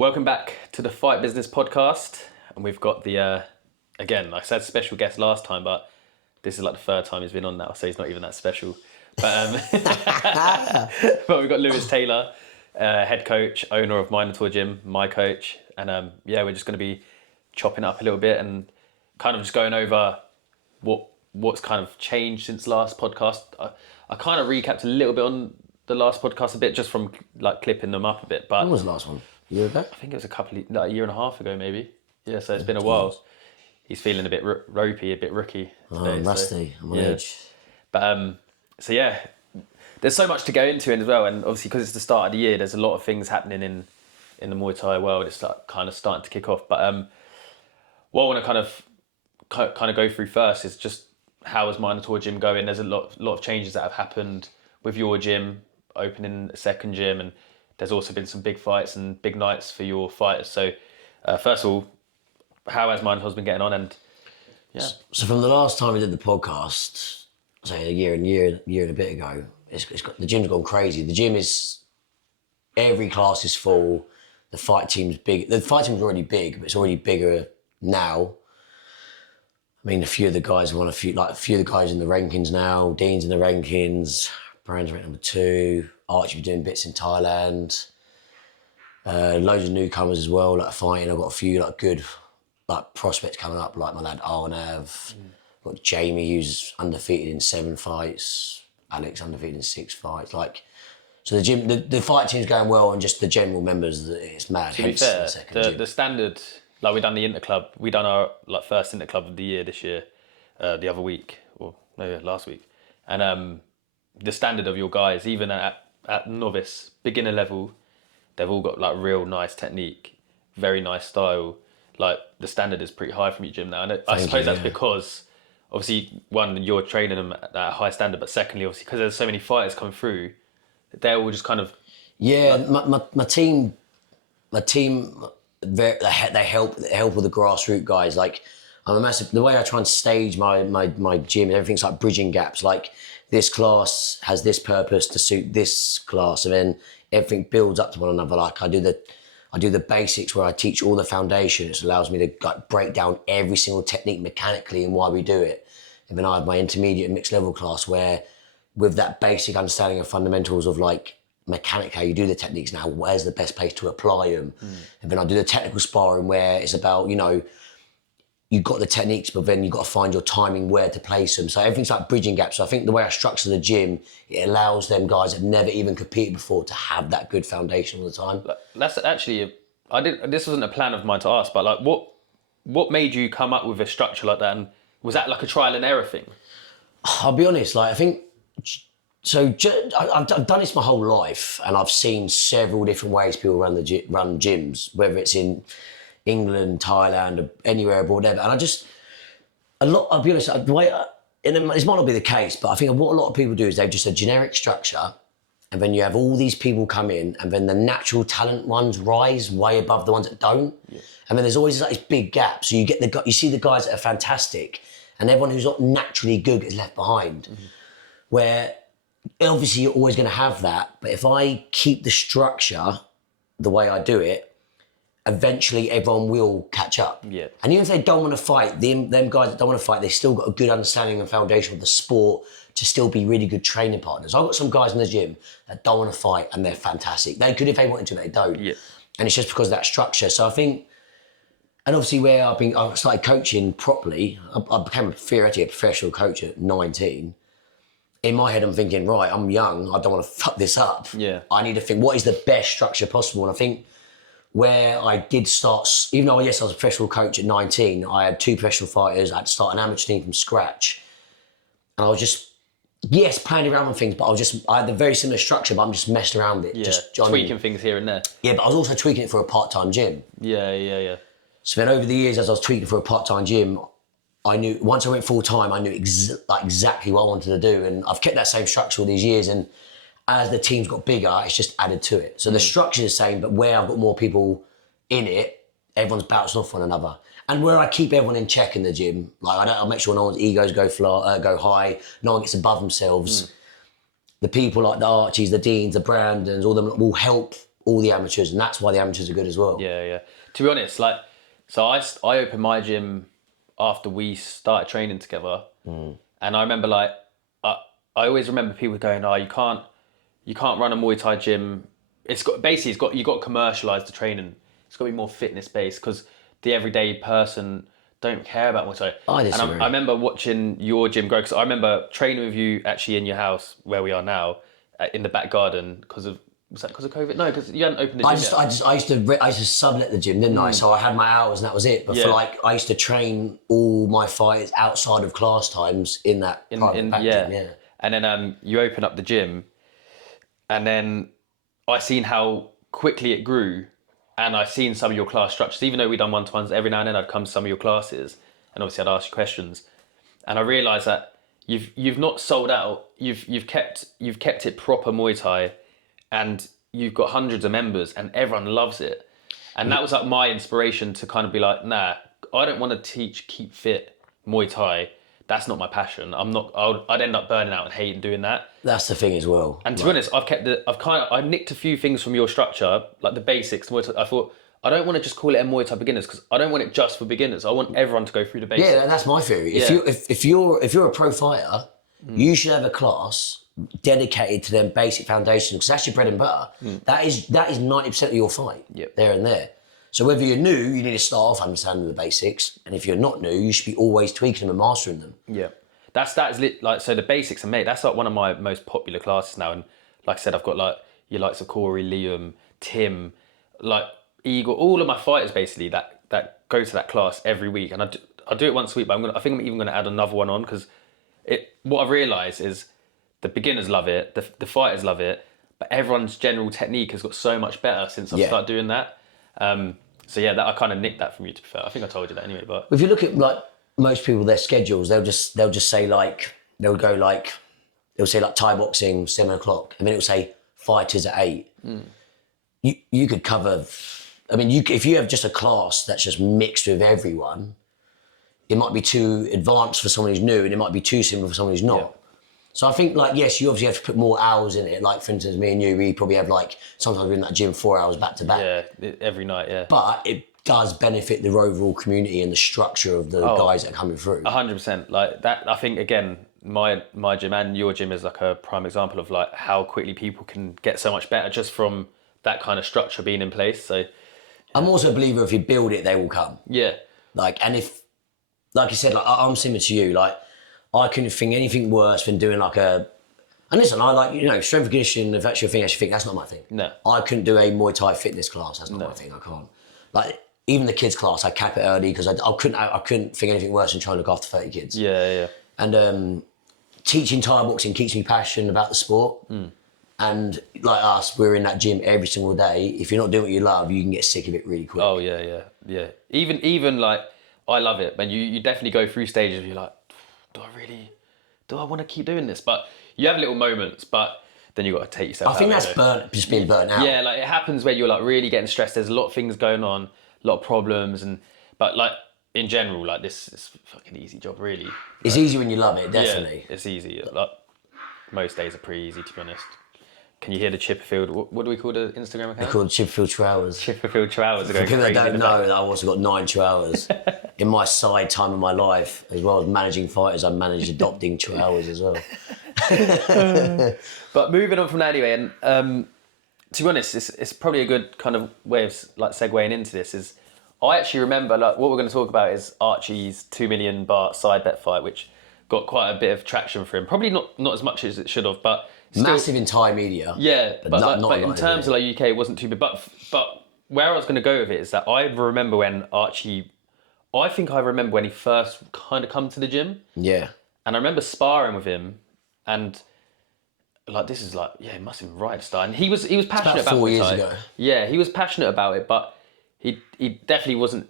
Welcome back to the Fight Business Podcast, and we've got the, again, like I said, special guest last time, but this is like the third time he's been on now, so he's not even that special. But, but we've got Lewis Taylor, head coach, owner of Minotaur Gym, my coach, and we're just going to be chopping up a little bit and kind of just going over what's kind of changed since last podcast. I kind of recapped a little bit on the last podcast a bit, just from like clipping them up a bit. But when was the last one? A year ago? I think it was a year and a half ago, maybe. Yeah, so it's been a while. He's feeling a bit ropey, a bit rookie today. Rusty, I'm on edge. But there's so much to go into as well, and obviously because it's the start of the year, there's a lot of things happening in the Muay Thai world. It's like kind of starting to kick off. But what I want to kind of go through first is just how is Minotaur Gym going? There's a lot of changes that have happened with your gym, opening a second gym, and there's also been some big fights and big nights for your fighters. So first of all, how has Minotaur's been getting on? And yeah. So from the last time we did the podcast, say a year and a bit ago, the gym's gone crazy. The gym is, every class is full. The fight team's big. The fight team's already big, but it's already bigger now. I mean, a few of the guys of the guys in the rankings now. Dean's in the rankings. Brand's ranked number 2. Archie been doing bits in Thailand. Loads of newcomers as well, like fighting. I've got a few like good prospects coming up, like my lad Arnav. Got Jamie, who's undefeated in 7 fights. Alex undefeated in 6 fights. So the gym, the fight team's going well, and just the general members, it's mad. To be fair, the standard, like we done the Interclub, we done our first Interclub of the year this year, the other week, or no, last week, and the standard of your guys, even at novice, beginner level, they've all got like real nice technique, very nice style. Like the standard is pretty high from your gym now, and I suppose that's because obviously one, you're training them at a high standard, but secondly, obviously because there's so many fighters coming through, they're all just kind of my team, they help with the grassroots guys. Like I'm a massive. The way I try and stage my gym, everything's like bridging gaps. Like this class has this purpose to suit this class, and then everything builds up to one another. Like I do the basics where I teach all the foundation. It allows me to like break down every single technique mechanically and why we do it. And then I have my intermediate and mixed level class where, with that basic understanding of fundamentals of like mechanic, how you do the techniques now, where's the best place to apply them. And then I do the technical sparring where it's about, you've got the techniques, but then you've got to find your timing where to place them. So everything's like bridging gaps. So I think the way I structure the gym, it allows them guys that never even competed before to have that good foundation all the time. That's actually, this wasn't a plan of mine to ask, but like what made you come up with a structure like that? And was that like a trial and error thing? I'll be honest, like I think, so I've done this my whole life, and I've seen several different ways people run gyms, whether it's in England, Thailand, or anywhere abroad, whatever. And I'll be honest, this might not be the case, but I think what a lot of people do is they have just a generic structure, and then you have all these people come in, and then the natural talent ones rise way above the ones that don't. Yeah. And then there's always like this big gap. So you see the guys that are fantastic, and everyone who's not naturally good gets left behind. Mm-hmm. Where obviously you're always going to have that, but if I keep the structure the way I do it, eventually everyone will catch up. Yeah. And even if they don't want to fight, them guys that don't want to fight, they still got a good understanding and foundation of the sport to still be really good training partners. I've got some guys in the gym that don't want to fight, and they're fantastic. They could if they wanted to, but they don't. Yeah. And it's just because of that structure. So I think, and obviously where I started coaching properly, I became theoretically a professional coach at 19. In my head, I'm thinking, right, I'm young, I don't want to fuck this up. Yeah. I need to think, what is the best structure possible? And I think where I did start, even though, yes, I was a professional coach at 19, I had 2 professional fighters, I had to start an amateur team from scratch. And I was just, playing around with things, but I had a very similar structure, but I'm just messing around with it. Yeah, just tweaking things here and there. Yeah, but I was also tweaking it for a part-time gym. Yeah. So then over the years, as I was tweaking for a part-time gym, I knew, once I went full-time, I knew exactly what I wanted to do. And I've kept that same structure all these years. And as the team's got bigger, it's just added to it. So the structure is the same, but where I've got more people in it, everyone's bouncing off one another. And where I keep everyone in check in the gym, like I'll make sure no one's egos go high, no one gets above themselves. The people like the Archies, the Deans, the Brandons, all them will help all the amateurs, and that's why the amateurs are good as well. Yeah. To be honest, like, so I opened my gym after we started training together, and I remember like I always remember people going, "Oh, you can't run a Muay Thai gym. You got to commercialize the training. It's got to be more fitness based because the everyday person don't care about Muay Thai." I disagree. And I remember watching your gym grow because I remember training with you actually in your house where we are now, in the back garden because of. Was that because of COVID? No, because you hadn't opened the gym yet. I used to sublet the gym, didn't I? So I had my hours and that was it. But for like, I used to train all my fighters outside of class times in that private back gym. Yeah. And then you open up the gym, and then I seen how quickly it grew, and I seen some of your class structures. Even though we done one-to-ones, every now and then I'd come to some of your classes, and obviously I'd ask you questions, and I realised that you've not sold out. You've kept it proper Muay Thai. And you've got hundreds of members and everyone loves it. And that was like my inspiration to kind of be like, nah, I don't want to teach keep fit Muay Thai. That's not my passion. I'd end up burning out and hating doing that. That's the thing as well. And to be honest, I've nicked a few things from your structure, like the basics. Muay Thai. I thought, I don't want to just call it a Muay Thai beginners because I don't want it just for beginners. I want everyone to go through the basics. Yeah, that's my theory. If you're a pro fighter, you should have a class dedicated to them basic foundations because that's your bread and butter. That is 90% of your fight. There and there. So whether you're new, you need to start off understanding the basics, and if you're not new, you should be always tweaking them and mastering them. Yeah, that is like, so the basics are made. That's like one of my most popular classes now, and like I said, I've got like your likes of Corey, Liam, Tim, like Eagle, all of my fighters basically that go to that class every week, and I do it once a week, but I think I'm even going to add another one on because what I've realised is the beginners love it, the fighters love it, but everyone's general technique has got so much better since I've started doing that. So yeah, I kind of nicked that from you, to be fair. I think I told you that anyway. But if you look at like most people, their schedules, they'll just say like they'll say like Thai boxing 7:00, and then it'll say fighters at 8. You could cover. I mean, if you have just a class that's just mixed with everyone, it might be too advanced for someone who's new, and it might be too simple for someone who's not. Yeah. So I think, like, yes, you obviously have to put more hours in it. Like, for instance, me and you, we probably have, like, sometimes we're in that gym 4 hours back to back. Yeah, every night, yeah. But it does benefit the overall community and the structure of the guys that are coming through. 100%. Like, that, I think, again, my gym and your gym is, like, a prime example of, like, how quickly people can get so much better just from that kind of structure being in place. So, I'm also a believer if you build it, they will come. Yeah. Like, and if, like I said, like, I'm similar to you, like, I couldn't think anything worse than doing like and listen, I like, strength and conditioning, if that's your thing, that's not my thing. No. I couldn't do a Muay Thai fitness class, that's not my thing, I can't. Like, even the kids class, I cap it early because I couldn't think anything worse than trying to look after 30 kids. Yeah. And teaching Thai boxing keeps me passionate about the sport. And like us, we're in that gym every single day. If you're not doing what you love, you can get sick of it really quick. Oh, yeah. Even like, I love it, man. You definitely go through stages where you're like, do I want to keep doing this? But you have little moments, but then you've got to take yourself out. I think that's just being burnt out. Yeah, like it happens where you're like really getting stressed. There's a lot of things going on, a lot of problems, but like in general, like this is a fucking easy job, really. It's easy when you love it, definitely. Yeah, it's easy. Like most days are pretty easy, to be honest. Can you hear the Chipperfield? What do we call the Instagram account? They're called Chipperfield Chihuahuas. Chipperfield Chihuahuas are going crazy. For people that don't know, I've also got 9 Chihuahuas. In my side time of my life, as well as managing fighters, I managed adopting Chihuahuas as well. But moving on from that anyway, and to be honest, it's probably a good kind of way of like segueing into this. Is I actually remember like what we're going to talk about is Archie's 2 million baht side bet fight, which got quite a bit of traction for him. Probably not as much as it should have, but still, massive in Thai media. Yeah, but in terms of like UK, it wasn't too big. But where I was going to go with it is that I remember when Archie. I think I remember when he first kind of come to the gym. Yeah. And I remember sparring with him, and like this is like it must have been right at the start. And he was passionate about 4 Muay years Thai. ago. Yeah, he was passionate about it, but he definitely wasn't.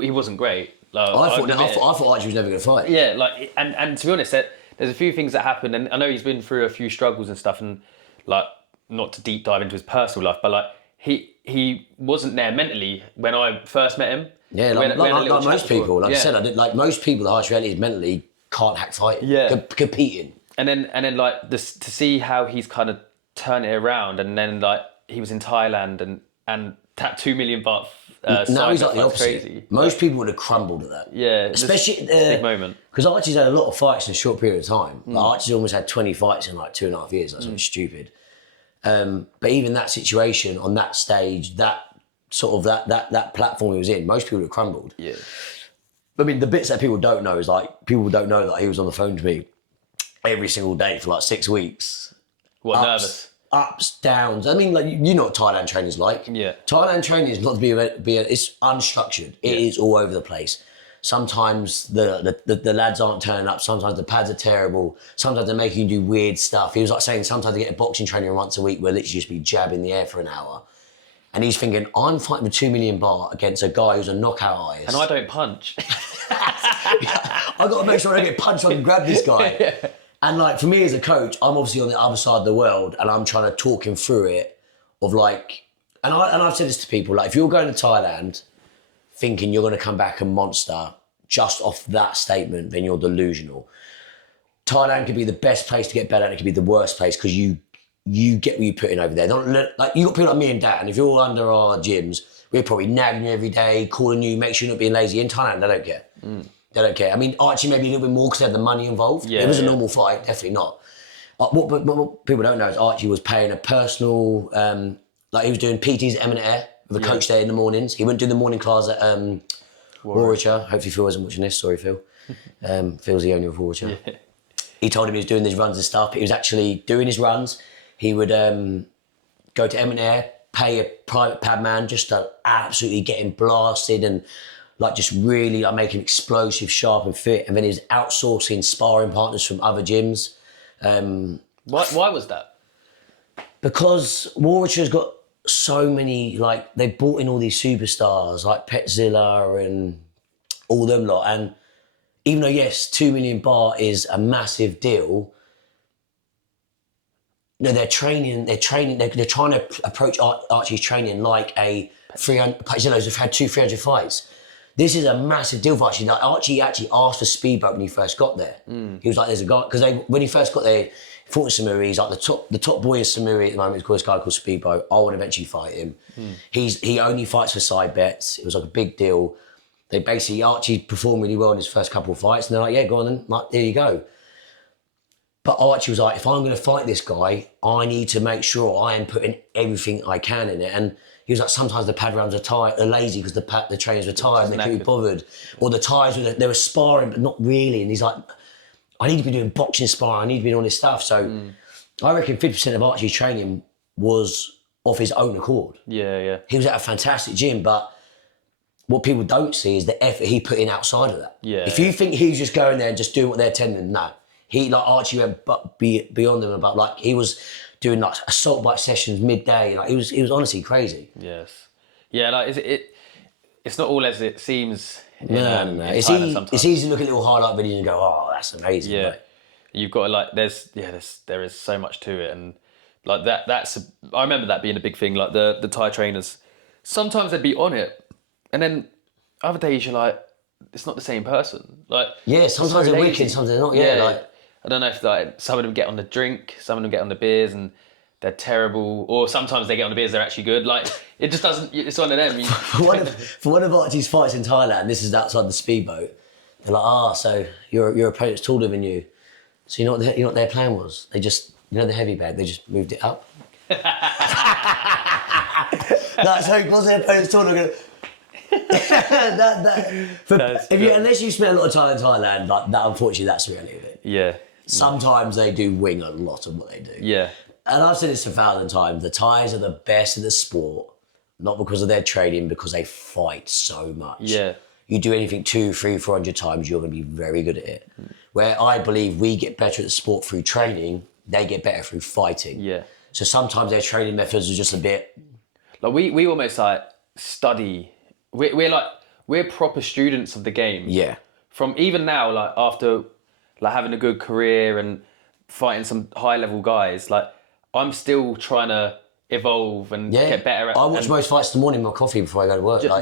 He wasn't great. Like, I thought Archie was never going to fight. Yeah, like and to be honest, there's a few things that happened, and I know he's been through a few struggles and stuff, and like not to deep dive into his personal life, but like he wasn't there mentally when I first met him. Yeah, like most people. Like I said, most people, the harsh reality is mentally can't hack fighting. Yeah, competing. And then like this to see how he's kind of turned it around, and then like he was in Thailand and that 2 million baht. Now he's like the that's opposite. crazy. Most people would have crumbled at that. Yeah, especially big moment. Because Archie's had a lot of fights in a short period of time. Like Archie's almost had 20 fights in like 2.5 years. That's something stupid. But even that situation on that stage, that sort of that platform he was in, most people would have crumbled. Yeah. I mean, the bits that people don't know is like people don't know that he was on the phone to me every single day for like 6 weeks. What, nervous? Ups, downs. I mean, like you know what Thailand training is like. Yeah. Thailand training is not to it's unstructured. It is all over the place. Sometimes the lads aren't turning up. Sometimes the pads are terrible. Sometimes they're making you do weird stuff. He was like saying sometimes they get a boxing training once a week where literally just be jabbing the air for an hour. And he's thinking, I'm fighting for 2 million baht against a guy who's a knockout artist. And I don't punch. I've got to make sure I don't get punched so I can grab this guy. Yeah. And like for me as a coach, I'm obviously on the other side of the world and I'm trying to talk him through it of like, and I've said this to people, like if you're going to Thailand thinking you're going to come back a monster just off that statement, then you're delusional. Thailand could be the best place to get better and it could be the worst place because you get what you put in over there. Like you got people like me and Dan, if you're under our gyms, we're probably nagging you every day, calling you, make sure you're not being lazy. In Thailand, they don't care. They don't care. I mean, Archie maybe a little bit more because they had the money involved. Yeah, it was a normal fight, definitely not. What people don't know is Archie was paying a personal, like he was doing PTs at M&Air with a coach there in the mornings. He wouldn't do the morning class at Warwickshire. Hopefully Phil wasn't watching this. Sorry, Phil. Phil's the owner of Warwickshire. Yeah. He told him he was doing his runs and stuff, but he was actually doing his runs. He would go to M&Air, pay a private pad man just to absolutely get him blasted and like just really like make him explosive, sharp and fit. And then he was outsourcing sparring partners from other gyms. Why was that? Because Warwickshire's got so many, like they brought in all these superstars like Petzilla and all them lot. And even though yes, 2 million baht is a massive deal, no, they're trying to approach Archie's training like a 300, Petzillas have had 300 fights. This is a massive deal for Archie. Like Archie actually asked for speedboat when he first got there. He was like, there's a guy, because when he first got there, he fought with Samuri, he's like the top boy is Samuri at the moment, he's called this guy called Speedboat. I want to eventually fight him. He only fights for side bets. It was like a big deal. They basically, Archie performed really well in his first couple of fights, and they're like, yeah, go on then, like, there you go. But Archie was like, if I'm going to fight this guy, I need to make sure I am putting everything I can in it. And he was like, sometimes the pad rounds are lazy because the trainers were tired and they couldn't be bothered. Or the tyres, they were sparring, but not really. And he's like, I need to be doing boxing sparring, I need to be doing all this stuff. So I reckon 50% of Archie's training was off his own accord. Yeah. He was at a fantastic gym, but what people don't see is the effort he put in outside of that. Yeah. If you think he's just going there and just doing what they're telling him, no. He, like Archie went beyond them about, like, he was doing like assault bike sessions midday. Like, he was honestly crazy. Yes. Yeah, like, it's not all as it seems in It's Thailand sometimes. It's easy to look at little highlight videos and go, oh, that's amazing. Yeah. Like, You've got to, like, there is so much to it. And, like, I remember that being a big thing. Like, the Thai trainers, sometimes they'd be on it. And then other days you're like, it's not the same person. Like, yeah, sometimes they're wicked, sometimes they're not. Yeah, like, I don't know if like some of them get on the drink, some of them get on the beers and they're terrible, or sometimes they get on the beers, they're actually good. Like, it just doesn't, it's one of them. For one of Archie's fights in Thailand, this is outside the speedboat, they're like, so your opponent's taller than you. So you know what their plan was? They just, the heavy bag, they just moved it up. That's how, because their opponent's taller. Unless you spend a lot of time in Thailand, like that, unfortunately, that's the reality of it. Yeah. Sometimes they do wing a lot of what they do. Yeah. And I've said this 1,000 times, the Thais are the best in the sport, not because of their training, because they fight so much. Yeah. You do anything 200, 300, 400 times, you're going to be very good at it. Where I believe we get better at the sport through training, they get better through fighting. Yeah. So sometimes their training methods are just a bit... Like, we almost like study... We're proper students of the game. Yeah. From even now, like after like having a good career and fighting some high level guys, like I'm still trying to evolve and get better at. I watch most fights in the morning with my coffee before I go to work. And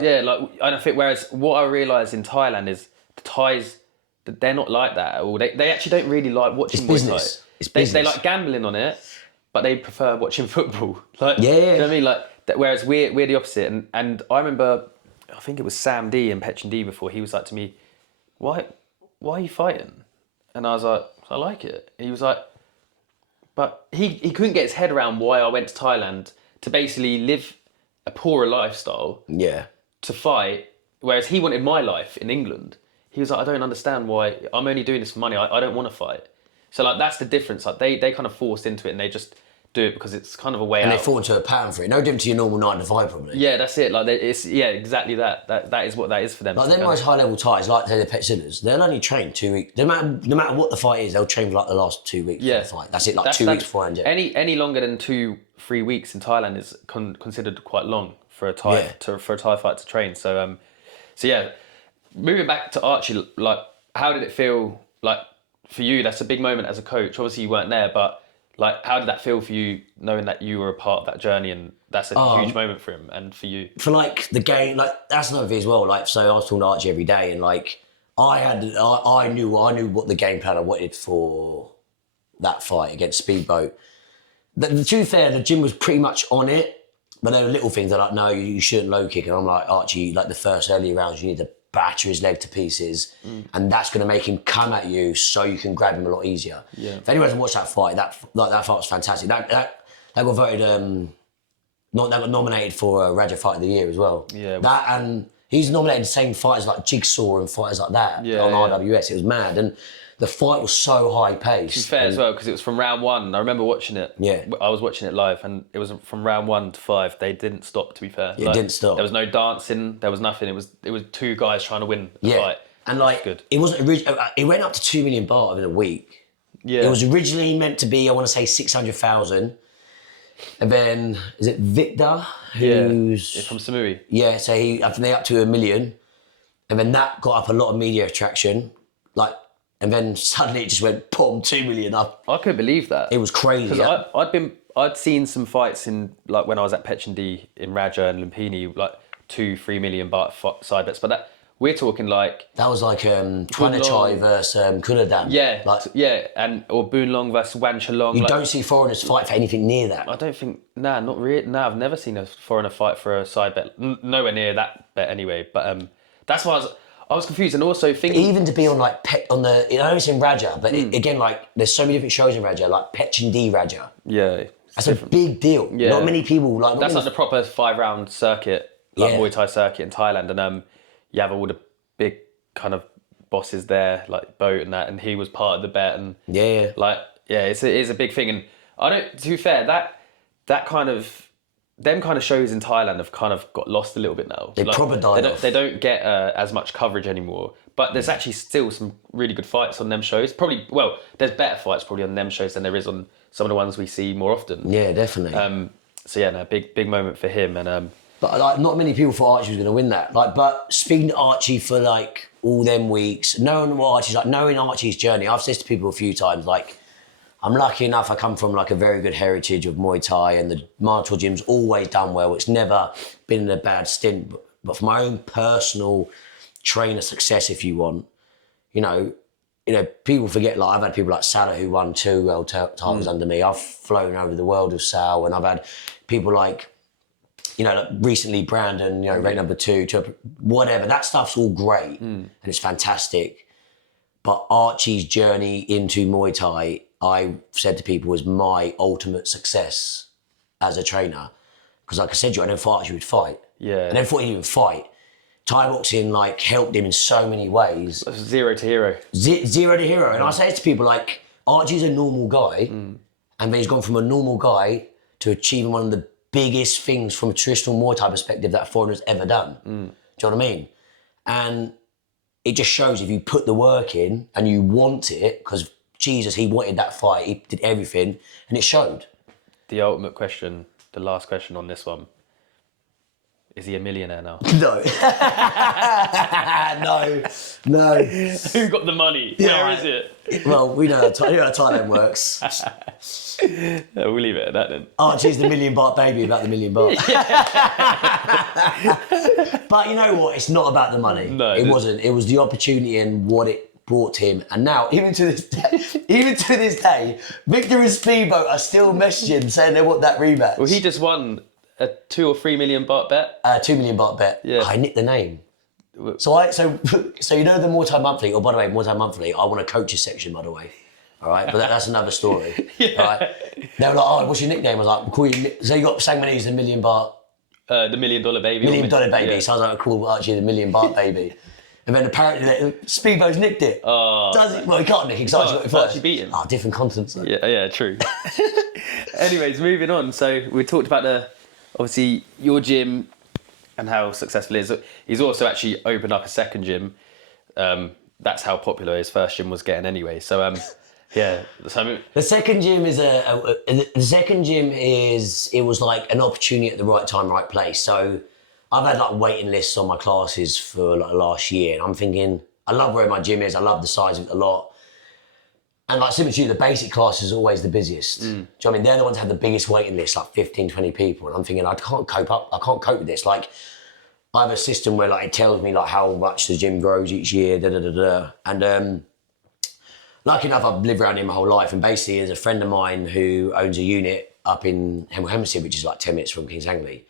I think whereas what I realise in Thailand is the Thais, they're not like that at all. They actually don't really like watching Muay Thai. It's business. They like gambling on it, but they prefer watching football. Like, Yeah. do you know what I mean? Like, whereas we're the opposite. And I remember, I think it was Sam D and Petch and D before. He was like to me, why are you fighting? And I was like, I like it. And he was like, but he couldn't get his head around why I went to Thailand to basically live a poorer lifestyle. Yeah. To fight, whereas he wanted my life in England. He was like, I don't understand why I'm only doing this for money. I don't want to fight. So like that's the difference. Like they kind of forced into it and they just do it because it's kind of a way And out. they fall into a pattern for it. No different to your normal 9 to 5 probably. Yeah, that's it. Like it's exactly that. That is what that is for them. Like them most high level Thais, like say the Pet Sitters, they'll only train 2 weeks. No matter what the fight is, they'll train for like the last 2 weeks for the fight. That's it, like 2 weeks beforehand. Yeah. Any longer than 2-3 weeks in Thailand is considered quite long for a Thai for a Thai fight to train. So yeah, moving back to Archie, like how did it feel like for you? That's a big moment as a coach. Obviously you weren't there, but like how did that feel for you knowing that you were a part of that journey and that's a huge moment for him and for you? For like the game, like that's another thing as well. Like so, I was talking to Archie every day, and like I knew what the game plan I wanted for that fight against Speedboat. The truth there, the gym was pretty much on it. But there were little things that like, no, you shouldn't low kick. And I'm like, Archie, like the first early rounds, you need to batter his leg to pieces. And that's going to make him come at you so you can grab him a lot easier. Yeah. If anyone hasn't watched that fight, that fight was fantastic. That got voted, that got nominated for Raja Fight of the Year as well. Yeah. That and he's nominated the same fighters like Jigsaw and fighters like that on RWS. It was mad. And the fight was so high paced. To be fair as well, because it was from round 1. I remember watching it. Yeah. I was watching it live and it was from round 1 to 5. They didn't stop, to be fair. Yeah, it didn't stop. There was no dancing. There was nothing. It was 2 guys trying to win the fight. And like, it wasn't it went up to 2 million baht in a week. Yeah. It was originally meant to be, I want to say 600,000. And then, is it Victor? Who's from Samui. Yeah, so I think they up to 1 million. And then that got up a lot of media attraction. Like, and then suddenly it just went, boom, 2 million up. I couldn't believe that. It was crazy. Because I'd seen some fights in, like when I was at Petch and D in Raja and Lumpini, like 2-3 million baht side bets. But we're talking like... That was like Twanachai versus Kunadan. Yeah, or Boon Long versus Wan Chalong. You don't see foreigners fight for anything near that. I don't think, not really. I've never seen a foreigner fight for a side bet. Nowhere near that bet anyway. But that's why I was confused, and also thinking... Even to be on like I know it's in Raja, but again, like there's so many different shows in Raja, like Petch and D Raja. Yeah, that's a big deal. Yeah. Not many people like. That's like the proper 5-round circuit, like Muay Thai circuit in Thailand, and you have all the big kind of bosses there, like Boat and that, and he was part of the bet, and it is a big thing, and I don't. To be fair, that kind of. Them kind of shows in Thailand have kind of got lost a little bit now. They proper died off. They don't get as much coverage anymore. But there's actually still some really good fights on them shows. Probably, well, there's better fights probably on them shows than there is on some of the ones we see more often. Yeah, definitely. So yeah, no, big moment for him. And but like, not many people thought Archie was going to win that. Like, but speaking to Archie for like all them weeks, knowing what Archie's like, knowing Archie's journey, I've said to people a few times, like, I'm lucky enough, I come from like a very good heritage of Muay Thai and the Mantra gym's always done well. It's never been in a bad stint. But for my own personal trainer success, if you want, you know, people forget, like I've had people like Salah who won 2 world titles under me. I've flown over the world with Sal, and I've had people like, like recently Brandon, rank number 2, whatever. That stuff's all great and it's fantastic. But Archie's journey into Muay Thai, I said to people, was my ultimate success as a trainer. Because like I said, I never thought Archie would fight. Yeah. I never thought he'd even fight. Thai boxing like helped him in so many ways. 0 to hero. 0 to hero. And I say to people like, Archie's a normal guy, and then he's gone from a normal guy to achieving one of the biggest things from a traditional Muay Thai perspective that a foreigner's ever done. Do you know what I mean? And it just shows if you put the work in and you want it, because Jesus, he wanted that fight, he did everything, and it showed. The ultimate question, the last question on this one. Is he a millionaire now? No. No. Who got the money? Where is it? Well, we know how Thailand works. We'll leave it at that then. Archie's the $1 million baby about the $1 million. But you know what? It's not about the money. No, it wasn't. It was the opportunity and what it brought him, and now even to this day, Victor and Speedboat are still messaging saying they want that rematch. Well, he just won a 2 or 3 million baht bet. 2 million baht bet. Yeah. I nicked the name. So you know the Muay Thai Monthly. Oh, by the way, Muay Thai Monthly. I want a coaches section, by the way. All right, but that's another story. Yeah. All right. They were like, "Oh, what's your nickname?" I was like, "We'll call you." So you got Sangmanese, the $1 million baht. The $1 million baby. $1 million baby. Yeah. So I was like, "Cool, Archie, the $1 million baht baby." And then apparently Speedboat's nicked it. Oh. Does it? Well, he can't nick it because Archie got it first. Archie beat him. Oh, different continents. Though. Yeah, true. Anyways, moving on. So we talked about obviously your gym and how successful it is. He's also actually opened up a second gym. That's how popular his first gym was getting anyway. So yeah. So the second gym it was like an opportunity at the right time, right place. So I've had like waiting lists on my classes for like last year, and I'm thinking I love where my gym is. I love the size of it a lot. And like similar to you, the basic class is always the busiest. Do you know what I mean? They're the ones that have the biggest waiting list, like 15, 20 people. And I'm thinking, I can't cope with this. Like, I have a system where like it tells me like how much the gym grows each year, And lucky enough, I've lived around here my whole life. And basically, there's a friend of mine who owns a unit up in Hemel Hempstead, which is like 10 minutes from Kings Langley.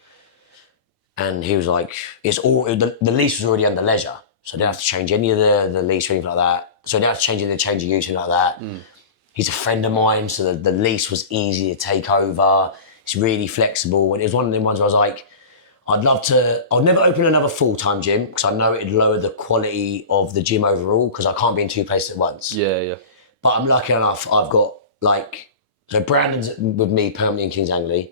And he was like, the lease was already under leisure. So I didn't have to change any of the lease or anything like that. So I didn't have to change any of the change of use or anything like that. He's a friend of mine, so the lease was easy to take over. It's really flexible. And it was one of them ones where I was like, I'd never open another full-time gym because I know it'd lower the quality of the gym overall because I can't be in two places at once. Yeah. But I'm lucky enough, I've got so Brandon's with me permanently in Kings Langley.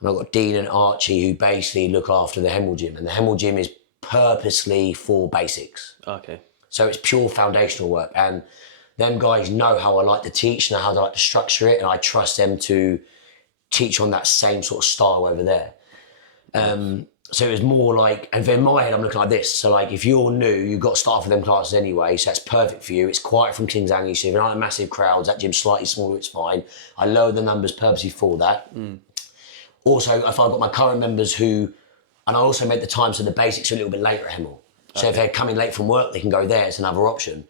And I've got Dean and Archie who basically look after the Hemel gym. And the Hemel gym is purposely for basics. Okay. So it's pure foundational work. And them guys know how I like to teach, know how I like to structure it. And I trust them to teach on that same sort of style over there. So it was more like, and in my head, I'm looking like this. So like, if you're new, you've got to start for them classes anyway. So that's perfect for you. It's quiet from Kings Langley. So if you're not in massive crowds, that gym's slightly smaller, it's fine. I lower the numbers purposely for that. Also, if I've got my current members and I also make the time so the basics are a little bit later at Hemel. So if they're coming late from work, they can go there. It's another option.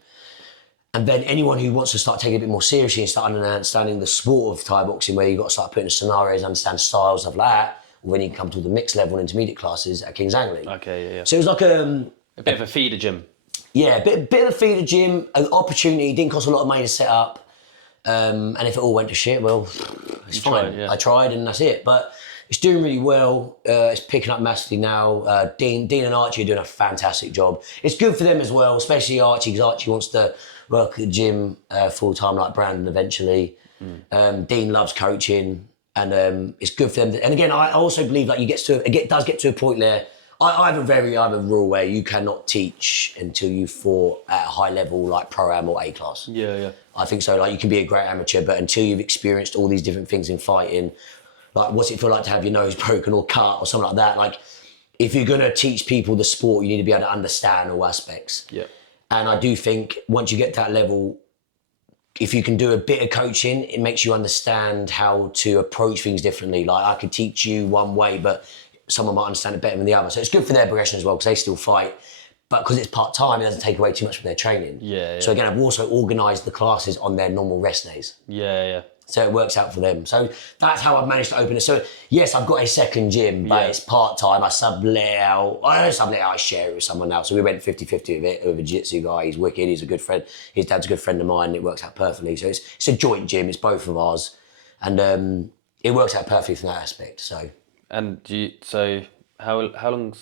And then anyone who wants to start taking it a bit more seriously and start understanding the sport of Thai boxing, where you've got to start putting scenarios, understand styles, stuff like that, when you come to the mixed level and intermediate classes at Kings Langley. Okay, yeah. So it was like a bit of a feeder gym. Yeah, a bit of a feeder gym, an opportunity, didn't cost a lot of money to set up. And if it all went to shit, well, it's fine. I tried and that's it. But it's doing really well. It's picking up massively now. Dean and Archie are doing a fantastic job. It's good for them as well, especially Archie, because Archie wants to work at the gym full time like Brandon eventually. Dean loves coaching, and it's good for them. And again, I also believe like it does get to a point there. I have a rule where you cannot teach until you fought at a high level like pro-am or A class. Yeah. I think so. Like you can be a great amateur, but until you've experienced all these different things in fighting, like what's it feel like to have your nose broken or cut or something like that? Like if you're gonna teach people the sport, you need to be able to understand all aspects. Yeah. And I do think once you get to that level, if you can do a bit of coaching, it makes you understand how to approach things differently. Like I could teach you one way, but someone might understand it better than the other. So it's good for their progression as well because they still fight. But because it's part-time, it doesn't take away too much from their training. Yeah. So again, I've also organised the classes on their normal rest days. Yeah. So it works out for them. So that's how I've managed to open it. So yes, I've got a second gym, but it's part-time. I sublet out. I share it with someone else. So we went 50-50 with it, with a jiu-jitsu guy. He's wicked. He's a good friend. His dad's a good friend of mine. It works out perfectly. So it's a joint gym. It's both of ours. And it works out perfectly from that aspect. So. And how long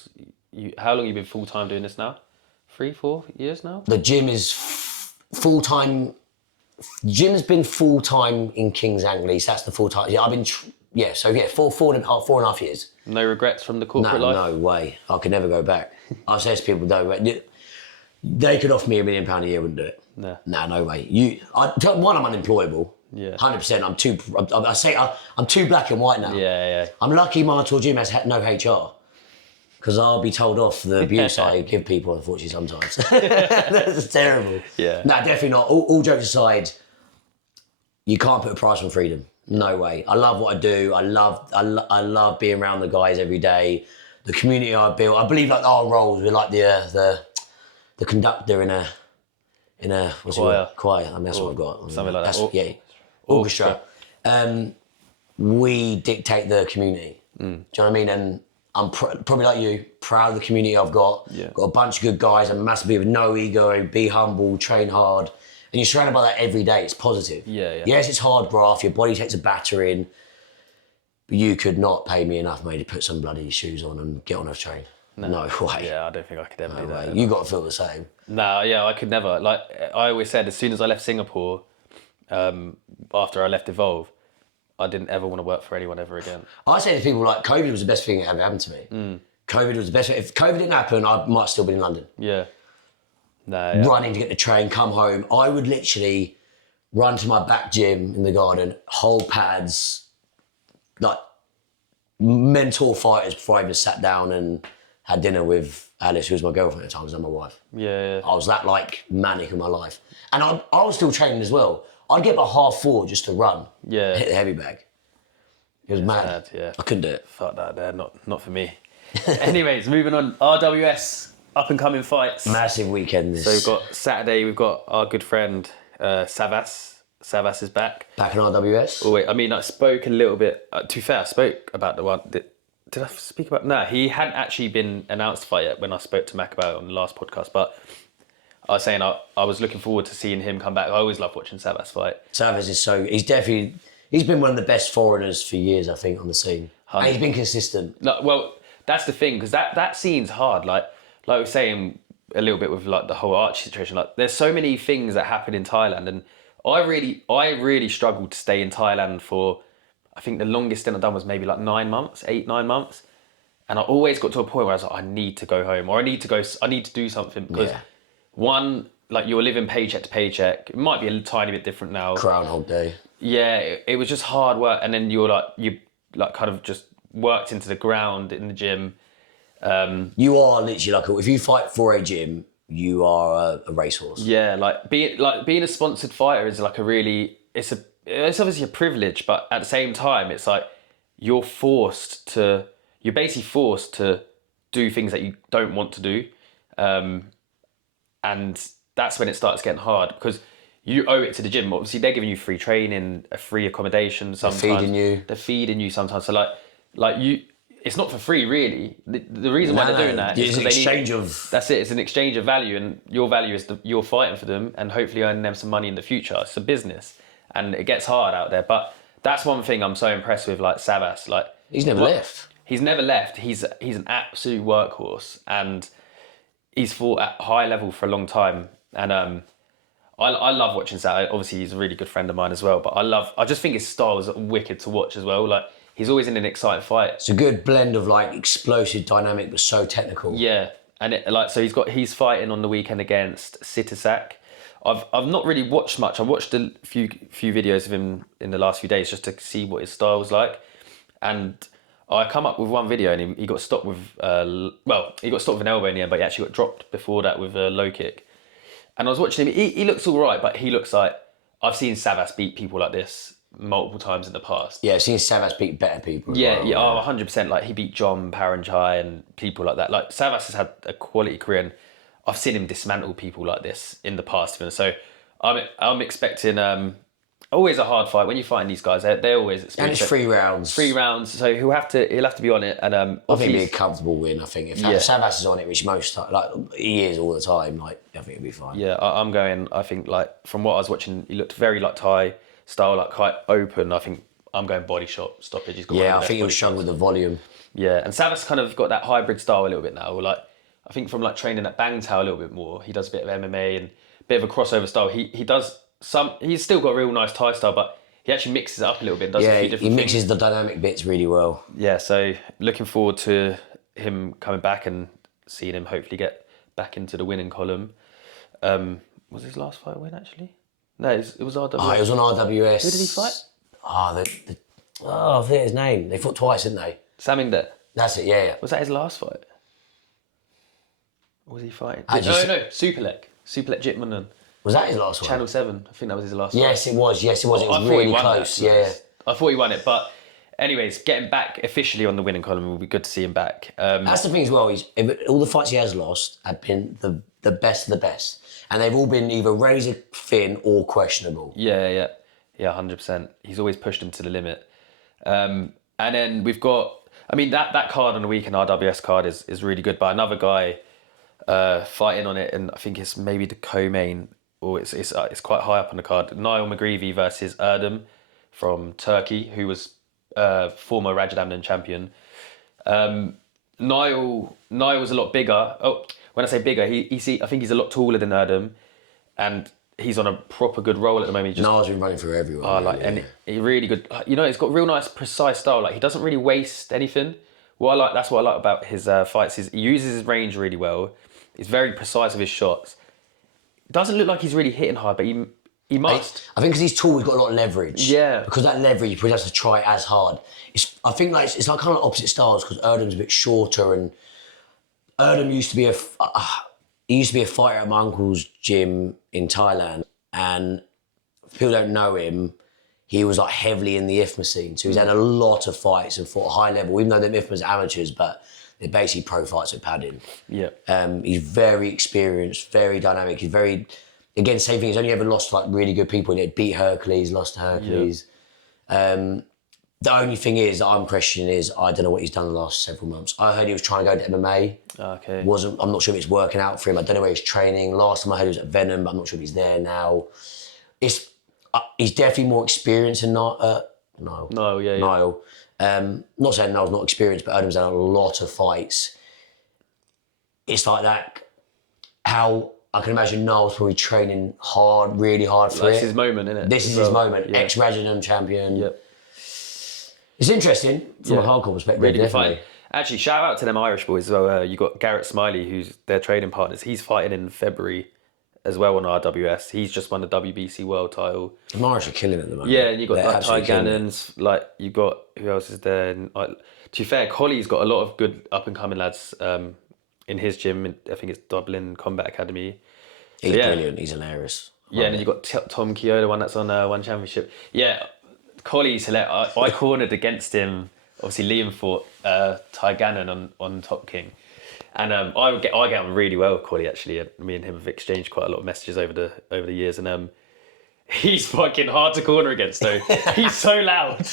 you been full-time doing this now? 3-4 years now? The gym is full-time. Gym's been full-time in Kings Langley, so that's the full-time. Yeah, I've been, 4.5 years. No regrets from the corporate life? No way. I could never go back. I say to people, no way. They could offer me £1 million a year, wouldn't do it. No way. I'm unemployable. Yeah. 100%. I'm too black and white now. Yeah. I'm lucky my tour gym has no HR. Because I'll be told off the abuse I give people, unfortunately, sometimes. That's terrible. Yeah. No, definitely not. All jokes aside, you can't put a price on freedom. No way. I love what I do. I love being around the guys every day. The community I built. I believe like our roles, we're like the conductor in in a choir. I mean, that's what I've got. Something like that. That's, orchestra. We dictate the community. Do you know what I mean? And I'm probably like you, proud of the community I've got. Yeah. Got a bunch of good guys. I'm massively with no ego, be humble, train hard. And you're surrounded by that every day. It's positive. Yeah. Yes, it's hard graft. Your body takes a battering. But you could not pay me enough, mate, to put some bloody shoes on and get on a train. No way. Yeah, I don't think I could ever do that. You got to feel the same. No, yeah, I could never. Like I always said, as soon as I left Singapore, after I left Evolve, I didn't ever want to work for anyone ever again. I say to people, like, COVID was the best thing that ever happened to me. COVID was the best thing. If COVID didn't happen, I might still be in London. Yeah. No. Yeah. Running to get the train, come home. I would literally run to my back gym in the garden, hold pads, like mentor fighters before I even sat down and had dinner with Alice, who was my girlfriend at the time, because I'm my wife. Yeah. I was that like manic in my life. And I was still training as well. I'd get about 4:30 just to run. Yeah. Hit the heavy bag. It was mad. Yeah. I couldn't do it. Fuck that there, not for me. Anyways, moving on. RWS, up and coming fights. Massive weekend this. So we've got Saturday, we've got our good friend Savas. Savas is back. Back in RWS? Oh wait, I mean I spoke a little bit, to be fair, I spoke about the one, did I speak about, no, he hadn't actually been announced fight yet when I spoke to Mac about it on the last podcast, but I was saying I was looking forward to seeing him come back. I always love watching Savas fight. Savas is he's been one of the best foreigners for years, I think, on the scene. And he's been consistent. No, well, that's the thing, because that scene's hard. Like we were saying a little bit with like the whole Archie situation, like there's so many things that happen in Thailand, and I really struggled to stay in Thailand for, I think the longest stint I've done was maybe like 9 months, 8-9 months. And I always got to a point where I was like, I need to go home, or I need to do something, because one, like you're living paycheck to paycheck. It might be a tiny bit different now. Groundhog Day. Yeah, it was just hard work, and then you kind of just worked into the ground in the gym. You are literally like, if you fight for a gym, you are a racehorse. Yeah, being a sponsored fighter is like it's obviously a privilege, but at the same time, it's like you're basically forced to do things that you don't want to do. And that's when it starts getting hard, because you owe it to the gym. Obviously, they're giving you free training, a free accommodation sometimes. They're feeding you sometimes. So like you, it's not for free really. The reason why they're doing that is an exchange of... That's it. It's an exchange of value, and your value is you're fighting for them and hopefully earning them some money in the future. It's a business, and it gets hard out there. But that's one thing I'm so impressed with, like Savas. Like he's never left. He's never left. He's an absolute workhorse, and he's fought at high level for a long time. And I love watching Savas. Obviously, he's a really good friend of mine as well. But I just think his style is wicked to watch as well. Like he's always in an exciting fight. It's a good blend of like explosive, dynamic, but so technical. Yeah, and he's fighting on the weekend against Sitasak. I've not really watched much. I watched a few videos of him in the last few days just to see what his style was like, and I come up with one video and he got stopped with he got stopped with an elbow in the end, but he actually got dropped before that with a low kick. And I was watching him. He looks all right, but he looks like, I've seen Savas beat people like this multiple times in the past. Yeah, I've seen Savas beat better people. Yeah, 100%. Like he beat John Paranjai and people like that. Like Savas has had a quality career, and I've seen him dismantle people like this in the past. So I'm expecting always a hard fight when you find these guys. They're always expensive. And it's 3 rounds. 3 rounds. So he'll have to be on it. And I think it'd be a comfortable win. I think if Savas is on it, which most like he is all the time, like I think it'll be fine. Yeah, I'm going. I think like from what I was watching, he looked very like Thai style, like quite open. I think I'm going body shot stoppage. He's got I think he'll struggle with the volume. Yeah, and Savas kind of got that hybrid style a little bit now. Like I think from like training at Bang Tao a little bit more. He does a bit of MMA and a bit of a crossover style. He does some. He's still got a real nice Thai style, but he actually mixes it up a little bit. And does a few different he mixes the dynamic bits really well. Yeah, so looking forward to him coming back and seeing him hopefully get back into the winning column. Was his last fight a win actually? No, it was RWS. Oh, it was on RWS. Who did he fight? I forget his name. They fought twice, didn't they? Samingdet. That's it, yeah. Was that his last fight? Or was he fighting? No, Superlek Jitmanen. Was that his last one? Channel 7. I think that was his last Yes, fight. it was. It was really close. Yeah. I thought he won it, but anyways, getting back officially on the winning column will be good to see him back. That's the thing as well. All the fights he has lost have been the best of the best. And they've all been either razor thin or questionable. Yeah, 100%. He's always pushed him to the limit. And then we've got, I mean, that card on the weekend, RWS card, is really good. But another guy fighting on it, and I think it's maybe the co-main, or it's quite high up on the card. Niall McGreevy versus Erdem from Turkey, who was former Rajadamnern champion. Niall was a lot bigger. Oh, when I say bigger, I think he's a lot taller than Erdem, and he's on a proper good roll at the moment. Niall's been running through everyone. And he really good. You know, he's got real nice, precise style. Like, he doesn't really waste anything. That's what I like about his fights. Is he uses his range really well. He's very precise with his shots. It doesn't look like he's really hitting hard, but he must. I think because he's tall, he's got a lot of leverage. Yeah. Because that leverage, he probably has to try as hard. I think like it's like kind of opposite styles because Erdem's a bit shorter, and Erdem used to be a fighter at my uncle's gym in Thailand, and if people don't know him, he was like heavily in the IFMA scene. So he's had a lot of fights and fought high level, even though they're IFMA's amateurs, but they're basically pro fights with padding. Yeah. He's very experienced, very dynamic. He's very, again, same thing. He's only ever lost to like really good people. He beat Hercules, lost to Hercules. Yeah. The only thing is that I'm questioning is I don't know what he's done the last several months. I heard he was trying to go to MMA. Okay. I'm not sure if it's working out for him. I don't know where he's training. Last time I heard he was at Venom, but I'm not sure if he's there now. He's definitely more experienced than Niall. Niall. Not saying Niall's not experienced, but Erdem's had a lot of fights. It's like that. How I can imagine Niall's probably training hard, really hard for it. That's his moment, isn't it? This is his moment. Yeah. Ex-Rajadamnern champion. Yep. It's interesting from a hardcore perspective. Really good definitely. fight. Actually, shout out to them Irish boys as well. You got Garrett Smiley, who's their training partners. He's fighting in February as well on RWS. He's just won the WBC world title. The Irish are killing it at the moment. Yeah, and you got like Ty Gannon's. Like, you got, who else is there? And, to be fair, Colley's got a lot of good up and coming lads in his gym. I think it's Dublin Combat Academy. He's brilliant. He's hilarious. Yeah, and then you got Tom Keogh, the one that's on One Championship. Yeah, Colley's hilarious. I cornered against him. Obviously, Liam fought Ty Gannon on Top King. And I get on really well with Colley, actually. Me and him have exchanged quite a lot of messages over the years. And he's fucking hard to corner against, though. He's so loud.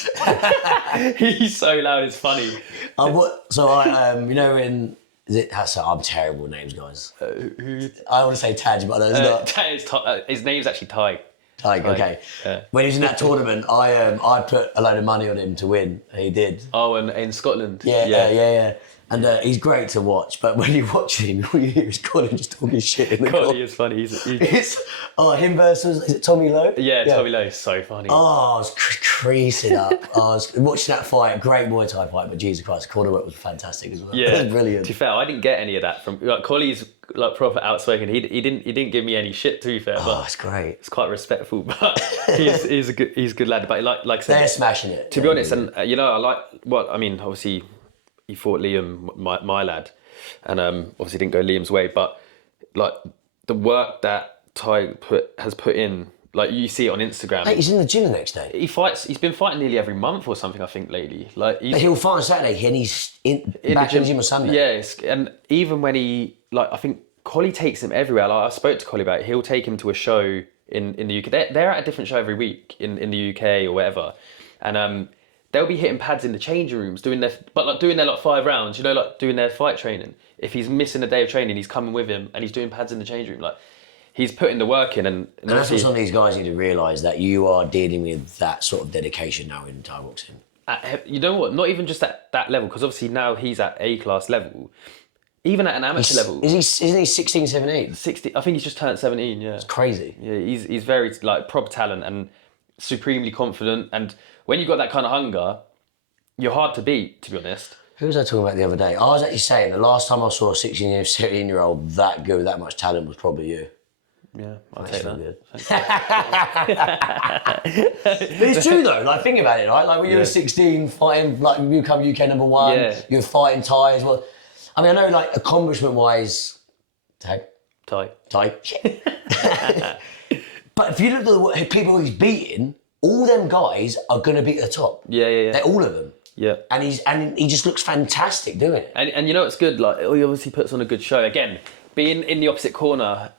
He's so loud, it's funny. You know when... I'm terrible with names, guys. I want to say Taj, but it's not. His name's actually Ty. Ty, okay. Yeah. When he was in that tournament, I put a load of money on him to win, and he did. Oh, and in Scotland? Yeah. And he's great to watch, but when you watch him, all you hear is Colin just talking shit in the corner. Colin is funny. It's him versus, is it Tommy Lowe? Yeah, Tommy Lowe is so funny. Oh, I was creasing up. I was watching that fight, great Muay Thai fight, but Jesus Christ, corner work was fantastic as well. Yeah, it was brilliant. To be fair, I didn't get any of that from Colley's like proper outspoken. He didn't give me any shit, to be fair. Oh, it's great. It's quite respectful, but he's a good lad. But like I said, they're smashing it. To be honest, and obviously he fought Liam, my lad, and obviously didn't go Liam's way. But like the work that Ty has put in, like you see it on Instagram. Mate, he's in the gym the next day. He's been fighting nearly every month or something, I think, lately. Like he'll fight on Saturday and he's back in the gym on Sunday. Yes, and even when I think Colley takes him everywhere. Like I spoke to Colley about it. He'll take him to a show in the UK. They're at a different show every week in the UK or whatever, and they'll be hitting pads in the changing rooms, doing their 5 rounds, like doing their fight training. If he's missing a day of training, he's coming with him and he's doing pads in the changing room. Like, he's putting the work in. And that's what some of these guys need to realise, that you are dealing with that sort of dedication now in Thai boxing. You know what? Not even just at that level, because obviously now he's at A-class level. Even at an amateur level. Isn't he 16, 17? 16, I think he's just turned 17, yeah. It's crazy. Yeah, he's very, like, proper talent and supremely confident. And when you've got that kind of hunger, you're hard to beat, to be honest. Who was I talking about the other day? I was actually saying the last time I saw a 16-year, 17-year-old that good with that much talent was probably you. Yeah, I'll take that. Good. But it's true though, like think about it, right? Like when you were 16 fighting, like you become UK number one, you're fighting Thai as well. I mean, I know like accomplishment-wise, Ty. But if you look at the people he's beating, all them guys are going to be at the top. Yeah. They're all of them. Yeah. And he just looks fantastic doing it. And you know what's good? Like, he obviously puts on a good show. Again, being in the opposite corner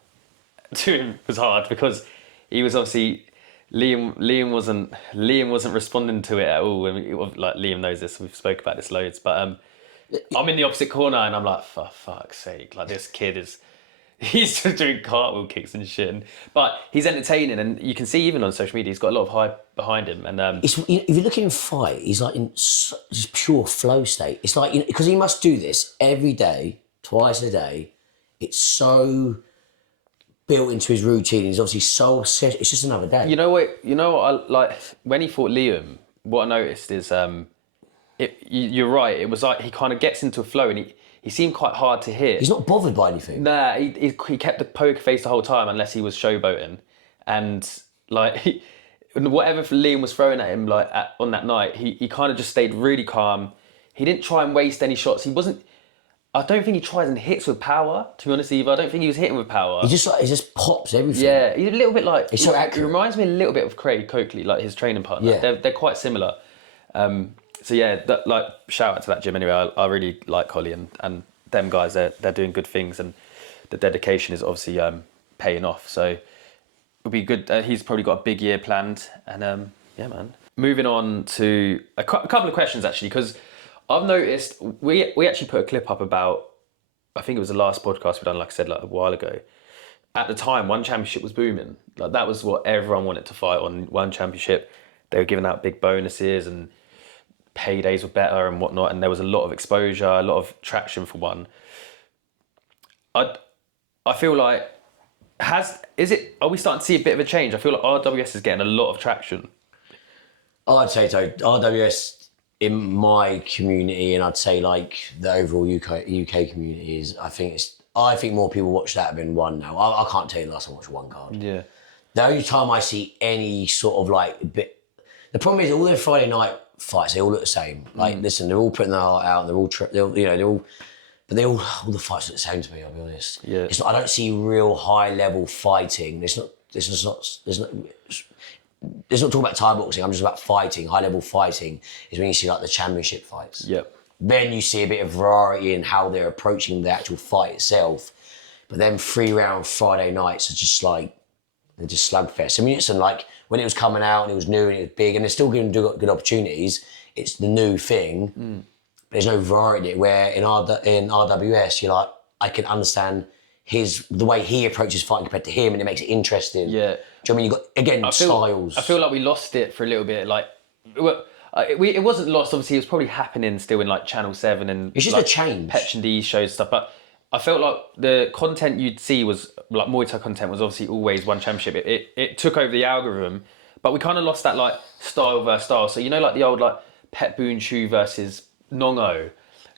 to him was hard because he was obviously Liam wasn't responding to it at all. I mean, like Liam knows this. We've spoke about this loads, but I'm in the opposite corner and I'm like, for fuck's sake, like this kid is. He's just doing cartwheel kicks and shit, but he's entertaining, and you can see even on social media he's got a lot of hype behind him. And if you look at him fight, he's like in just pure flow state. It's like because he must do this every day, twice a day. It's so built into his routine. He's obviously so obsessed. It's just another day. You know what? I like when he fought Liam. What I noticed is, you're right. It was like he kind of gets into a flow, and he seemed quite hard to hit. He's not bothered by anything. Nah, he kept the poker face the whole time unless he was showboating, and like whatever Liam was throwing at him like on that night, he kind of just stayed really calm. He didn't try and waste any shots. He wasn't. I don't think he tries and hits with power. To be honest, either I don't think he was hitting with power. He just pops everything. Yeah, he's a little bit like. It's so accurate. He reminds me a little bit of Craig Coakley, like his training partner. Yeah. They're quite similar. So yeah, like shout out to that gym anyway. I really like Holly and them guys. They're doing good things, and the dedication is obviously paying off. So it'll be good. He's probably got a big year planned, and yeah, man. Moving on to a couple of questions actually, because I've noticed we actually put a clip up about, I think it was the last podcast we done, like I said, like a while ago. At the time, One Championship was booming. Like that was what everyone wanted to fight on, One Championship. They were giving out big bonuses and paydays were better and whatnot, and there was a lot of exposure, a lot of traction for One. I feel like are we starting to see a bit of a change? I feel like RWS is getting a lot of traction. I'd say so. RWS in my community, and I'd say like the overall UK community is. I think more people watch that than One now. I can't tell you the last time I watched One card. Yeah. The only time I see any sort of like bit, the problem is all their Friday night fights, they all look the same. Like, listen, they're all putting their heart out, and all the fights look the same to me. I'll be honest. Yeah. It's not, I don't see real high level fighting. There's not talking about Thai boxing. I'm just about fighting. High level fighting is when you see like the championship fights. Yep. Then you see a bit of variety in how they're approaching the actual fight itself. But then 3-round Friday nights are just like, they're just slugfest. I mean, it's like when it was coming out and it was new and it was big and they're still giving good opportunities, it's the new thing. There's no variety where in RWS, you're like, I can understand the way he approaches fighting compared to him, and it makes it interesting. Yeah. Do you know what I mean? You got, again, styles. I feel like we lost it for a little bit. Like, it wasn't lost. Obviously, it was probably happening still in like Channel 7 and it's just like a change. Petch and D shows stuff. But I felt like the content you'd see was like Muay Thai content was obviously always One Championship. It took over the algorithm, but we kind of lost that like style versus style. So you know, like the old like Pet Boon Chu versus Nongo.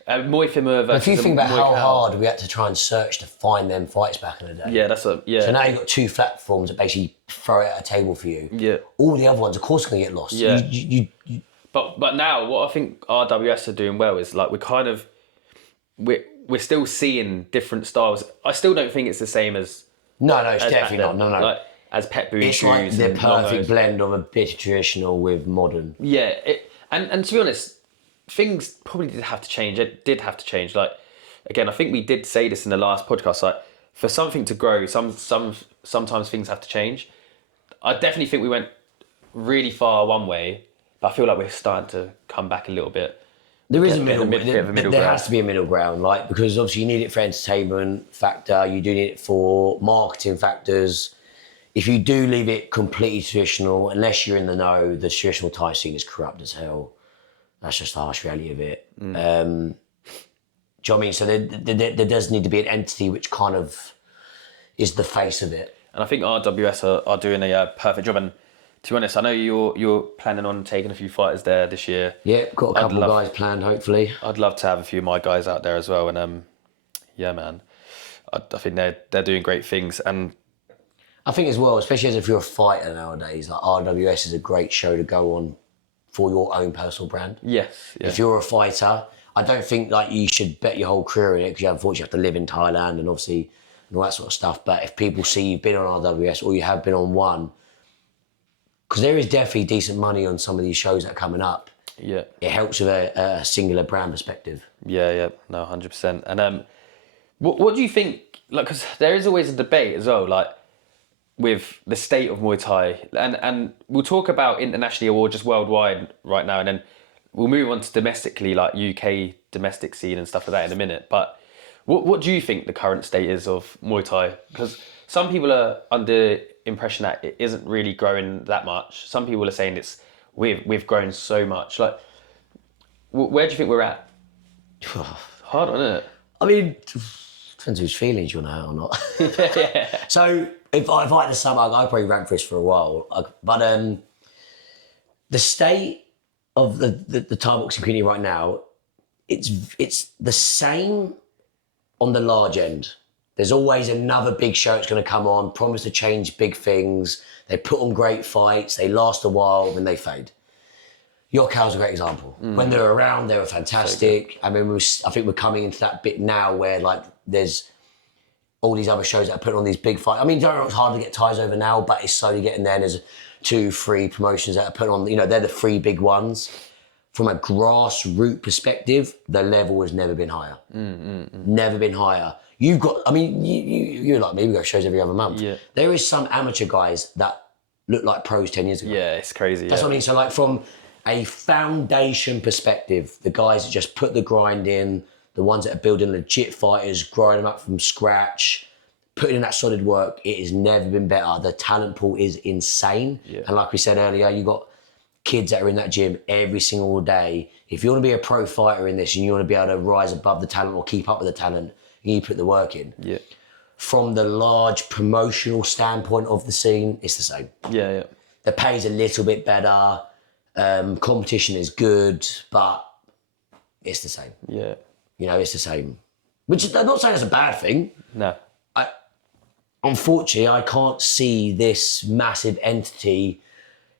Muay Thai versus. If you think about how hard we had to try and search to find them fights back in the day. Yeah, So now you've got two platforms that basically throw it at a table for you. Yeah. All the other ones, of course, are going to get lost. Yeah. You But now what I think RWS are doing well is like we're still seeing different styles. I still don't think it's the same as. No, it's definitely not. No. Like, as Pet Boon It's shoes. like the and perfect Nongos. blend of a bit of traditional with modern. Yeah, and to be honest, things probably did have to change. It did have to change. Like, again, I think we did say this in the last podcast. Like, for something to grow, sometimes things have to change. I definitely think we went really far one way, but I feel like we're starting to come back a little bit. There is a Bit of middle. a middle There ground. has to be a middle ground, like because obviously you need it for entertainment factor. You do need it for marketing factors. If you do leave it completely traditional, unless you're in the know, the traditional Thai scene is corrupt as hell. That's just the harsh reality of it. Do you know what I mean? So there does need to be an entity which kind of is the face of it. And I think RWS are doing a perfect job. And to be honest, I know you're planning on taking a few fighters there this year. Yeah, got a couple of guys planned, hopefully. I'd love to have a few of my guys out there as well. And yeah, man, I think they're doing great things. And I think as well, especially as if you're a fighter nowadays, like RWS is a great show to go on for your own personal brand. yes, yeah. If you're a fighter, I don't think like you should bet your whole career in it because you unfortunately have to live in Thailand and obviously and all that sort of stuff. But if people see you've been on RWS or you have been on One, because there is definitely decent money on some of these shows that are coming up. Yeah. It helps with a singular brand perspective. Yeah, no, 100%. And what do you think like, because there is always a debate as well, like with the state of Muay Thai, and we'll talk about internationally or just worldwide right now, and then we'll move on to domestically, like UK domestic scene and stuff like that in a minute. But what do you think the current state is of Muay Thai? Because some people are under impression that it isn't really growing that much. Some people are saying we've grown so much. Like, where do you think we're at? Hard on it. I mean, depends whose feelings you want to hurt or not. Yeah. So if I had to sum up, I'd probably rank for this for a while. But the state of the Thai boxing community right now, it's the same on the large end. There's always another big show that's going to come on, promise to change big things. They put on great fights, they last a while, then they fade. Yokkai's a great example. When they're around, they were fantastic. I mean, I think we're coming into that bit now where like there's all these other shows that are putting on these big fights. I mean, don't know, it's hard to get Thais over now, but it's slowly getting there. There's 2-3 promotions that are putting on, they're the 3 big ones. From a grassroots perspective, the level has never been higher. Never been higher. You've got, I mean, you're like me, we go shows every other month. Yeah. There is some amateur guys that look like pros 10 years ago. Yeah, it's crazy. That's what I mean. So like from a foundation perspective, the guys that just put the grind in, the ones that are building legit fighters, growing them up from scratch, putting in that solid work, it has never been better. The talent pool is insane. Yeah. And like we said earlier, you got kids that are in that gym every single day. If you want to be a pro fighter in this and you want to be able to rise above the talent or keep up with the talent, you need to put the work in. Yeah. From the large promotional standpoint of the scene, it's the same. Yeah. The pay's a little bit better. Competition is good, but it's the same. Yeah. It's the same. Which I'm not saying it's a bad thing. No. Unfortunately, I can't see this massive entity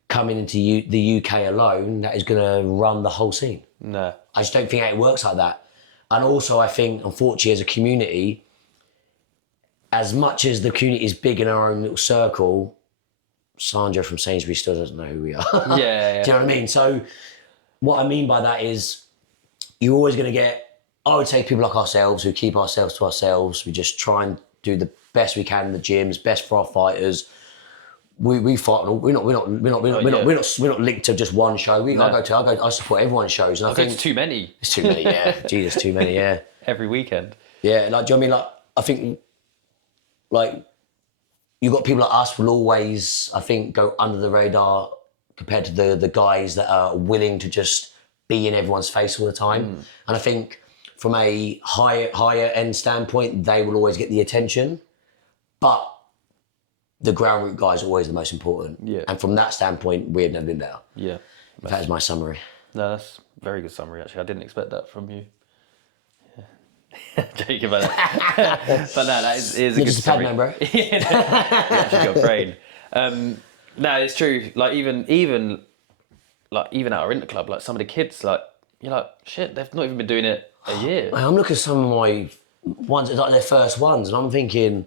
coming into the UK alone that is going to run the whole scene. No. I just don't think it works like that. And also, I think, unfortunately, as a community, as much as the community is big in our own little circle, Sandra from Sainsbury's still doesn't know who we are. Yeah. Do you know what I mean? So what I mean by that is you're always going to get, I would say, people like ourselves who keep ourselves to ourselves. We just try and do the best we can in the gyms, best for our fighters. We fight. We're not linked to just one show. I support everyone's shows. And I think it's too many. It's too many. Yeah, Jesus, too many. Yeah. Every weekend. Yeah, like, do you know what I mean? Like, I think, like, you got people like us will always, I think, go under the radar compared to the guys that are willing to just be in everyone's face all the time. And I think from a higher end standpoint, they will always get the attention, but the ground root guys are always the most important. Yeah. And from that standpoint, we've never been better. Yeah. That is my summary. No, that's a very good summary, actually. I didn't expect that from you. Yeah. Joking about that. But no, that is a You're good just a summary. pad man, bro. You actually got a brain. No, it's true. Like even at our inter club, like some of the kids, like you're like, shit, they've not even been doing it a year. I'm looking at some of my ones, it's like their first ones, and I'm thinking,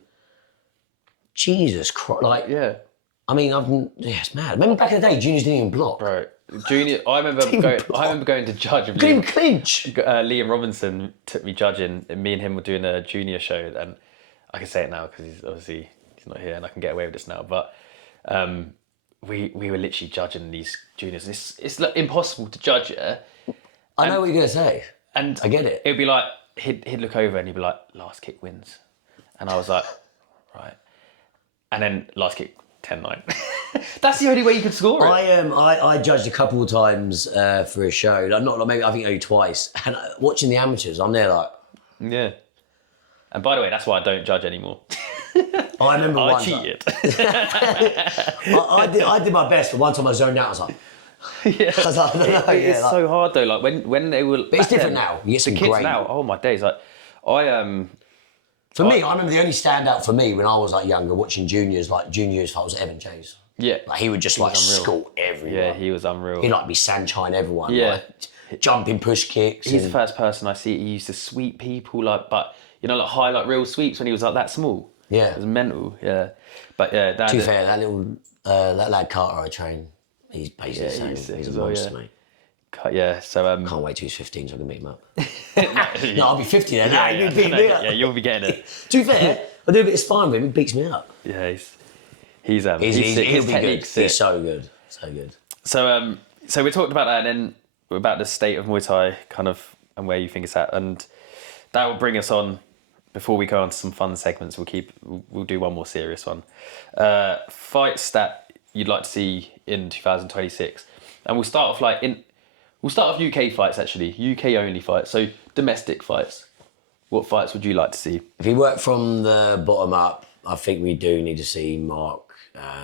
Jesus Christ, like, Yeah. I mean, it's mad. Remember back in the day, juniors didn't even block. Bro. Junior, I remember going to judge with Couldn't even clinch. Liam Robinson took me judging, and me and him were doing a junior show, and I can say it now because he's not here, and I can get away with this now. But we were literally judging these juniors, and it's like impossible to judge it. I know what you're gonna say, And I get it. It'd be like he'd look over and he'd be like, "Last kick wins," and I was like, "Right," and then last kick 10-9. That's the only way you could score it. I judged a couple of times for a show. Like, not like maybe I think only twice. And watching the amateurs, I'm there like, Yeah. And by the way, that's why I don't judge anymore. I remember I once cheated. I did my best, but one time I zoned out. I was like, Yeah. I was like, I don't know, It's like- so hard though. Like when they were. But it's different now. You get some the kids great. now. Oh my days! Like For me, I remember the only standout for me when I was like younger, watching juniors, like juniors, if I was Evan Jays. yeah. Like he would just like was unreal. school everyone. Yeah, he was unreal. He'd like be sunshine everyone. Yeah. Like, jumping push kicks. He's the first person I see. He used to sweep people like high like real sweeps when he was like that small. Yeah. It was mental. Yeah. But yeah, To be fair, that little that lad Carter I train, he's basically the same. he's sick He's a as well, monster, yeah. mate. Yeah. So Can't wait till he's 15 so I can meet him up. no, No, I'll be 50 then. yeah, you'll be getting it. To be fair, I do a bit of sparring with him. He beats me up. Yeah, he's sick. He'll His be good. technique's sick. He's so good. So good. So we talked about that, and then about the state of Muay Thai, kind of, and where you think it's at, and that will bring us on. Before we go on to some fun segments, we'll do one more serious one. Fights that you'd like to see in 2026, and we'll start off UK fights actually, UK only fights. So domestic fights. What fights would you like to see? If you work from the bottom up, I think we do need to see Mark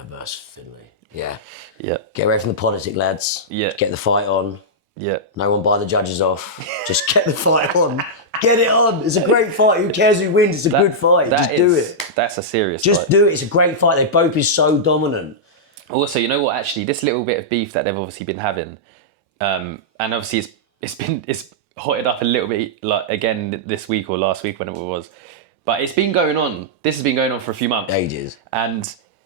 versus Finlay. Yeah. Yeah. Get away from the politics, lads. Yeah. Get the fight on. Yeah. No one buy the judges off. Just get the fight on. Get it on. It's a great fight. Who cares who wins? It's a good fight. Just do it. That's a serious Just fight. do it. It's a great fight. They both is so dominant. Also, you know what? Actually, this little bit of beef that they've obviously been having, and obviously it's hotted up a little bit, like again this week or last week, whenever it was. But it's been going on. This has been going on for a few months, Ages,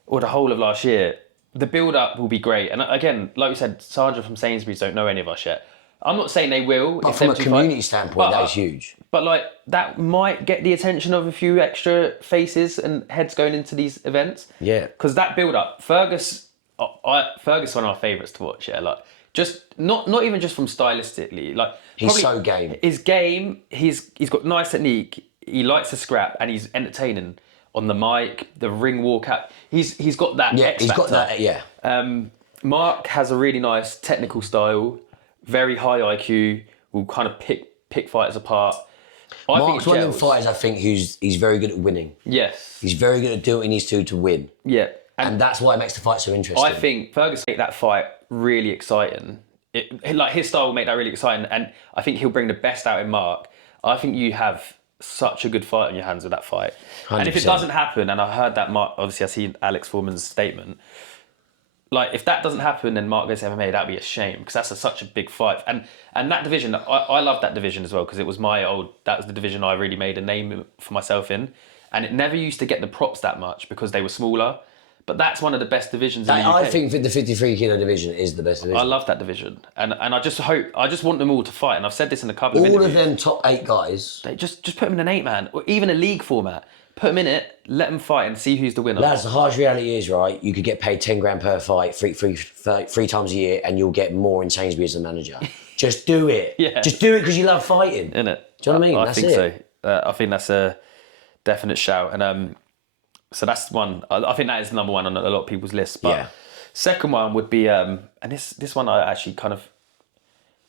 or the whole of last year. The build-up will be great, and again, like we said, Sandra from Sainsbury's don't know any of us yet. I'm not saying they will. But from a community standpoint, that is huge. But like that might get the attention of a few extra faces and heads going into these events. Yeah. Because that build-up, Fergus is one of my favourites to watch. Yeah, like just not even just from stylistically, like he's so game. His game, he's got nice technique. He likes to scrap, and he's entertaining on the mic, the ring walkout. He's got that. Yeah, X he's factor. got that. Yeah. Mark has a really nice technical style, very high IQ. Will kind of pick fighters apart. Mark's one of them fighters. I think he's very good at winning. Yes. He's very good at doing what he needs to win. Yeah. And that's why it makes the fight so interesting. I think Fergus make that fight really exciting. Like his style will make that really exciting, and I think he'll bring the best out in Mark. I think you have such a good fight on your hands with that fight. 100%. And if it doesn't happen, and I heard that Mark, obviously I see Alex Foreman's statement, like if that doesn't happen and Mark goes to MMA, that'd be a shame because that's such a big fight. And that division, I love that division as well because it was that was the division I really made a name for myself in, and it never used to get the props that much because they were smaller. But that's one of the best divisions in the UK. I think the 53 kilo division is the best division. I love that division, and I just want them all to fight. And I've said this in a couple of interviews. All of them top 8 guys. They just put them in an 8-man, or even a league format. Put them in it, let them fight, and see who's the winner. Lads, the harsh reality is, right, you could get paid 10 grand per fight three times a year, and you'll get more in Sainsbury's as a manager. Just do it. Yeah. Just do it because you love fighting. Innit? Do you know what I mean? I That's think it. so. I think that's a definite shout, and so that's one. I think that is number one on a lot of people's lists. But yeah. Second one would be, and this one I actually kind of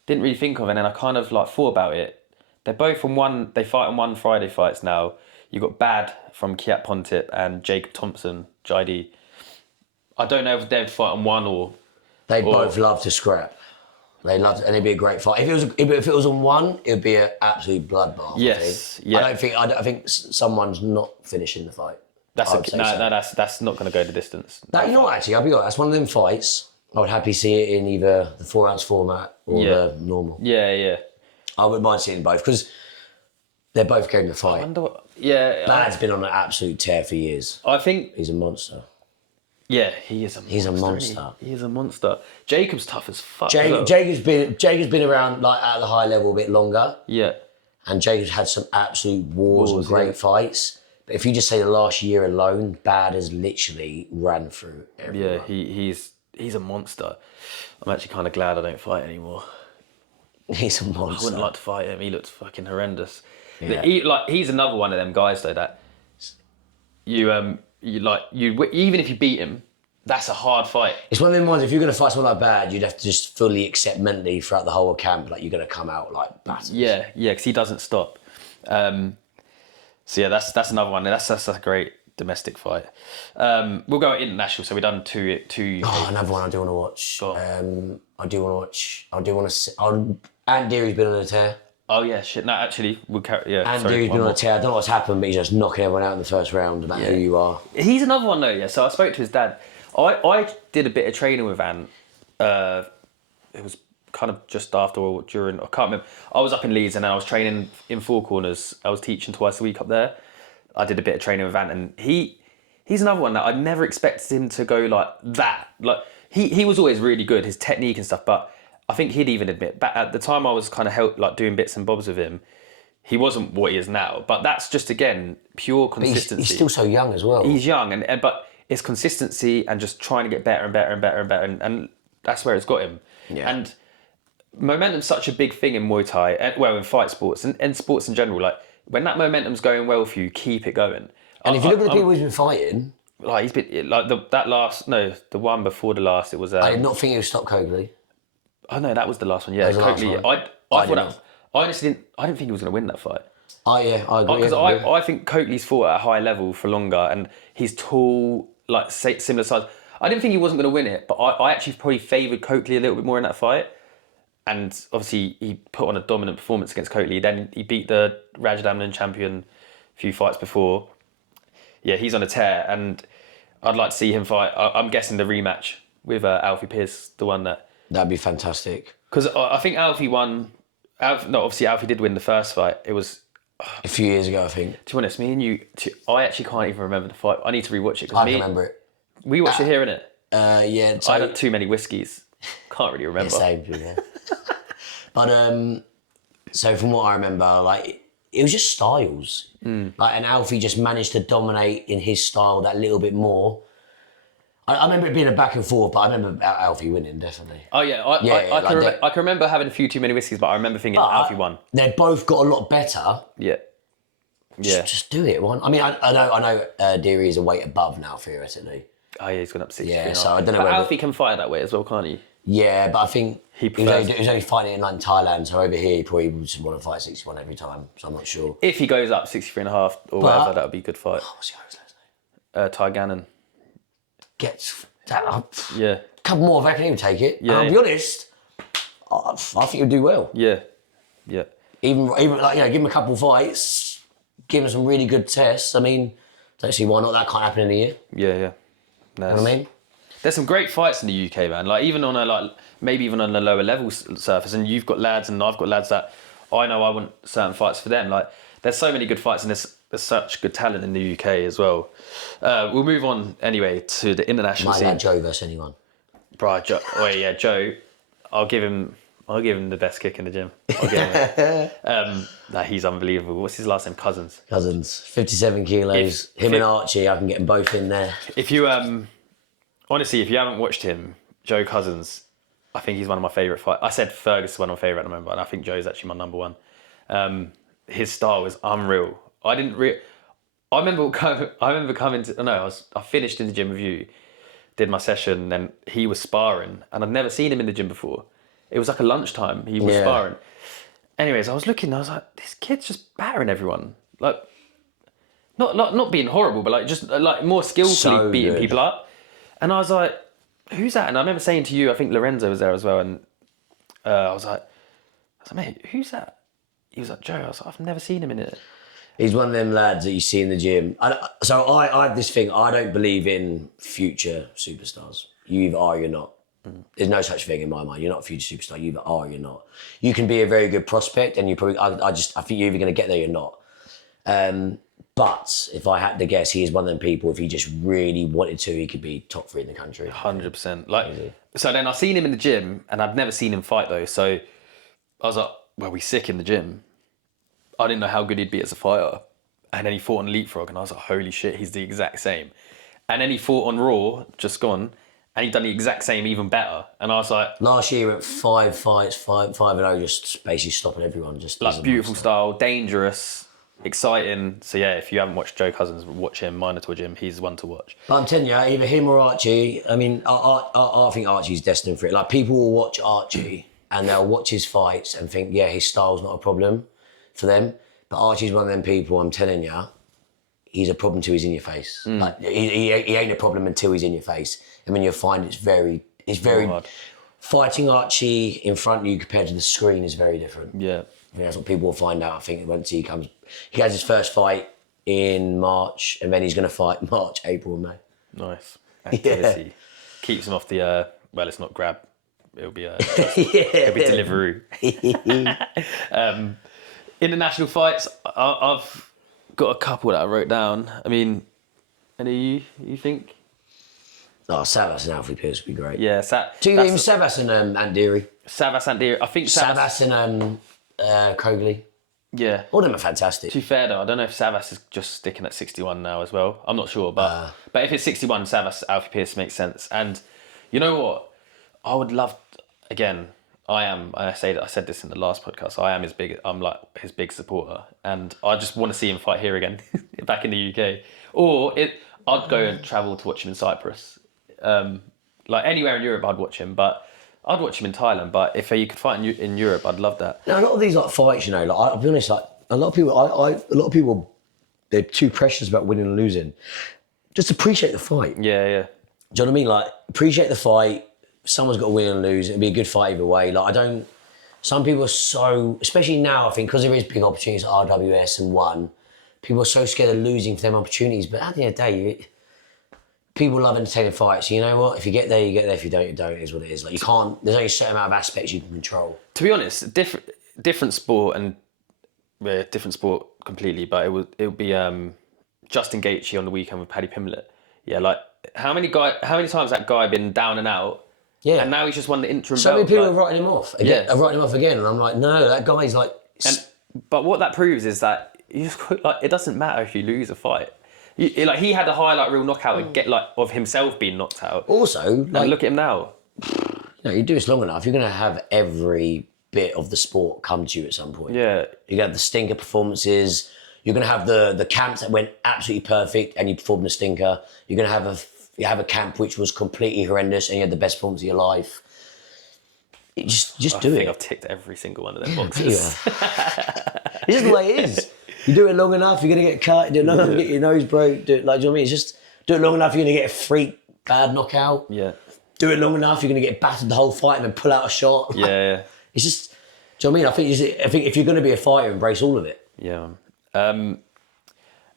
didn't really think of, and then I kind of like thought about it. They're both on one. They fight on one Friday fights now. You got Bad from Kiat Pontip and Jacob Thompson, JD. I don't know if they'd fight on one or. They both love to scrap. They love, and it'd be a great fight. If it was on one, it'd be an absolute bloodbath. Yes. I think. Yeah. I think someone's not finishing the fight. That's not going to go the distance. You know what? Actually, I'll be honest. That's one of them fights. I would happily see it in either the 4-ounce format or the normal. Yeah. I wouldn't mind seeing both because they're both going to fight. Bad's been on an absolute tear for years. I think he's a monster. Yeah, he is a monster. He's a monster. He is a monster. Jacob's tough as fuck. Jacob's been around like at the high level a bit longer. Yeah. And Jacob's had some absolute wars and great fights. But if you just say the last year alone, Bad has literally ran through everyone. Yeah, he's a monster. I'm actually kind of glad I don't fight anymore. He's a monster. I wouldn't like to fight him. He looks fucking horrendous. Yeah. He's another one of them guys though that even if you beat him, that's a hard fight. It's one of them ones. If you're going to fight someone like Bad, you'd have to just fully accept mentally throughout the whole camp, like you're going to come out like battered. Yeah, because he doesn't stop. So yeah, that's another one. That's a great domestic fight. We'll go international. So we've done two. Another one I do want to watch. Ant Deary's been on a tear. Oh yeah, shit. No, actually, we'll carry. Yeah, Ant Deary's been on a tear. I don't know what's happened, but he's just knocking everyone out in the first round, no matter who you are. He's another one though. Yeah. So I spoke to his dad. I did a bit of training with Ant. It was kind of just after or during. I can't remember. I was up in Leeds and then I was training in Four Corners. I was teaching twice a week up there. I did a bit of training with Ant, and he's another one that I never expected him to go like that. Like he was always really good, his technique and stuff. But I think he'd even admit, but at the time I was kind of doing bits and bobs with him. he wasn't what he is now. But that's just, again, pure consistency. He's still so young as well. He's young, but it's consistency and just trying to get better and better and better and better. And that's where it's got him. Yeah. And momentum's such a big thing in Muay Thai, in fight sports and sports in general. Like, when that momentum's going well for you, keep it going. And if you look at the people he's been fighting... Like, he's been, like, the one before the last, it was... I did not think he would stop Cogley. Oh, no, that was the last one, yeah. Cogley, I honestly didn't think he was going to win that fight. Oh, yeah, I agree. Because I think Coakley's fought at a high level for longer, and he's tall, like, similar size. I didn't think he wasn't going to win it, but I actually probably favoured Coakley a little bit more in that fight. And obviously, he put on a dominant performance against Coakley. Then he beat the Rajadamnern champion a few fights before. Yeah, he's on a tear, and I'd like to see him fight. I'm guessing the rematch with Alfie Pearce, the one that... That'd be fantastic. Because I think Alfie won... obviously Alfie did win the first fight. It was... A few years ago, I think. To be honest, me and you... I actually can't even remember the fight. I need to rewatch it. I can remember it. We watched it here, innit? Yeah. I had too many whiskies. Can't really remember. Yeah, same, yeah. But, so from what I remember, like, it was just styles. Like, and Alfie just managed to dominate in his style that little bit more. I remember it being a back and forth, but I remember Alfie winning, definitely. Oh, yeah. I can remember having a few too many whiskies, but I remember thinking Alfie won. They both got a lot better. Yeah. Yeah. Just do it. I mean, I know Deary is a weight above now, theoretically. Oh, yeah, he's gone up 60. Yeah, so I don't know but whether... Alfie can fight that way as well, can't he? Yeah, but I think he prefers... was only fighting in like Thailand, so over here he probably would just want to fight 61 every time, so I'm not sure. If he goes up 63.5 or whatever, that would be a good fight. What's the guy's name? Ty Gannon. Gets that up. Yeah. A couple more, I reckon he would take it. Yeah, and I'll be honest, I think he'll do well. Yeah. Yeah. Even like, give him a couple fights, give him some really good tests. I mean, don't see why not. That can't happen in a year. Yeah, yeah. You know what I mean? There's some great fights in the UK, man. Like, even on a, maybe even on a lower level surface, and you've got lads and I've got lads that I know I want certain fights for them. Like, there's so many good fights, and there's such good talent in the UK as well. We'll move on anyway to the international scene. Might like Joe versus anyone. Bro, Joe. I'll give him the best kick in the gym. I'll give him it. He's unbelievable. What's his last name? Cousins, 57 kilos. Him and Archie, I can get them both in there. If you honestly, if you haven't watched him, Joe Cousins, I think he's one of my favourite fighters. I said Fergus is one of my favourite at the moment, and I think Joe's actually my number one. His style is unreal. I remember coming to... I finished in the gym with you, did my session, and he was sparring, and I'd never seen him in the gym before. It was like a lunchtime, he was sparring. Anyways, I was looking, I was like, this kid's just battering everyone. Like, not being horrible, but like just like more skillfully beating people up. And I was like, who's that? And I remember saying to you, I think Lorenzo was there as well, and I was like, mate, who's that? He was like, Joe. I was like, I've never seen him in it. He's one of them lads that you see in the gym. So I have this thing, I don't believe in future superstars. You either are or you're not. There's no such thing in my mind. You're not a future superstar, you either are or you're not. You can be a very good prospect, and you probably, I think you're either going to get there or you're not. But if I had to guess, he is one of them people, if he just really wanted to, he could be top 3 in the country. 100%. So then I seen him in the gym, and I'd never seen him fight though. So I was like, well, we sick in the gym. I didn't know how good he'd be as a fighter. And then he fought on Leapfrog, and I was like, holy shit, he's the exact same. And then he fought on Raw, just gone, and he'd done the exact same, even better. And I was like... Last year at 5 fights, 5-0, just basically stopping everyone. Just like, beautiful style, dangerous, exciting. So yeah, if you haven't watched Joe Cousins, watch him, Minotaur Gym, he's one to watch. But I'm telling you, either him or Archie, I mean, I think Archie's destined for it. Like, people will watch Archie, and they'll watch his fights and think, yeah, his style's not a problem for them. But Archie's one of them people, I'm telling you, he's a problem till he's in your face. Like, he ain't a problem until he's in your face. I mean, you'll find it's very hard. Fighting Archie in front of you compared to the screen is very different. Yeah. That's what people will find out, I think, once he has his first fight in March, and then he's going to fight March, April, and May. Nice. Activity. Yeah. Keeps him off the, well, it's not grab. It'll be it'll be Deliveroo. International fights, I've got a couple that I wrote down. I mean, any you think? Oh, Savas and Alfie Pearce would be great. Yeah, even Savas and Ant Deary. Savas, Ant Deary. I think Savas and Cogley. Yeah. All of them are fantastic. To be fair though, I don't know if Savas is just sticking at 61 now as well. I'm not sure, but if it's 61, Savas, Alfie Pierce makes sense. And you know what? I would love. Again, I said this in the last podcast. I'm like his big supporter, and I just want to see him fight here again, back in the UK. I'd go and travel to watch him in Cyprus. Like anywhere in Europe, I'd watch him, but I'd watch him in Thailand. But if you could fight in Europe, I'd love that. Now, a lot of these like fights, like I'll be honest, like a lot of people, they're too precious about winning and losing. Just appreciate the fight. Yeah, yeah. Do you know what I mean? Like appreciate the fight. Someone's got to win and lose. It'll be a good fight either way. Like some people are so, especially now, I think, because there is big opportunities at RWS and ONE, people are so scared of losing for them opportunities. But at the end of the day, people love entertaining fights. You know what? If you get there, you get there. If you don't, you don't. It is what it is. Like you can't. There's only a certain amount of aspects you can control. To be honest, different sport and different sport completely. But it would be Justin Gaethje on the weekend with Paddy Pimblett. Yeah, like how many times that guy been down and out. Yeah. And now he's just won the interim so belt. Many people are writing him off. Again, are writing him off again, and I'm like, no, that guy's like. But what that proves is that you just like it doesn't matter if you lose a fight. Like he had a highlight reel knockout and get like of himself being knocked out. Also, like, and look at him now. You do this long enough, you're going to have every bit of the sport come to you at some point. Yeah. You're going to have the stinker performances. You're going to have the camps that went absolutely perfect and you performed the stinker. You're going to have a camp which was completely horrendous and you had the best performance of your life. Just do it. I think I've ticked every single one of them boxes. It's just the way it is. You do it long enough, you're going to get cut. Do it long enough, you get your nose broke. Do it, like, do you know what I mean? It's just do it long enough, you're going to get a freak bad knockout. Yeah. Do it long enough, you're going to get battered the whole fight and then pull out a shot. Yeah. It's just, do you know what I mean? I think if you're going to be a fighter, embrace all of it. Yeah.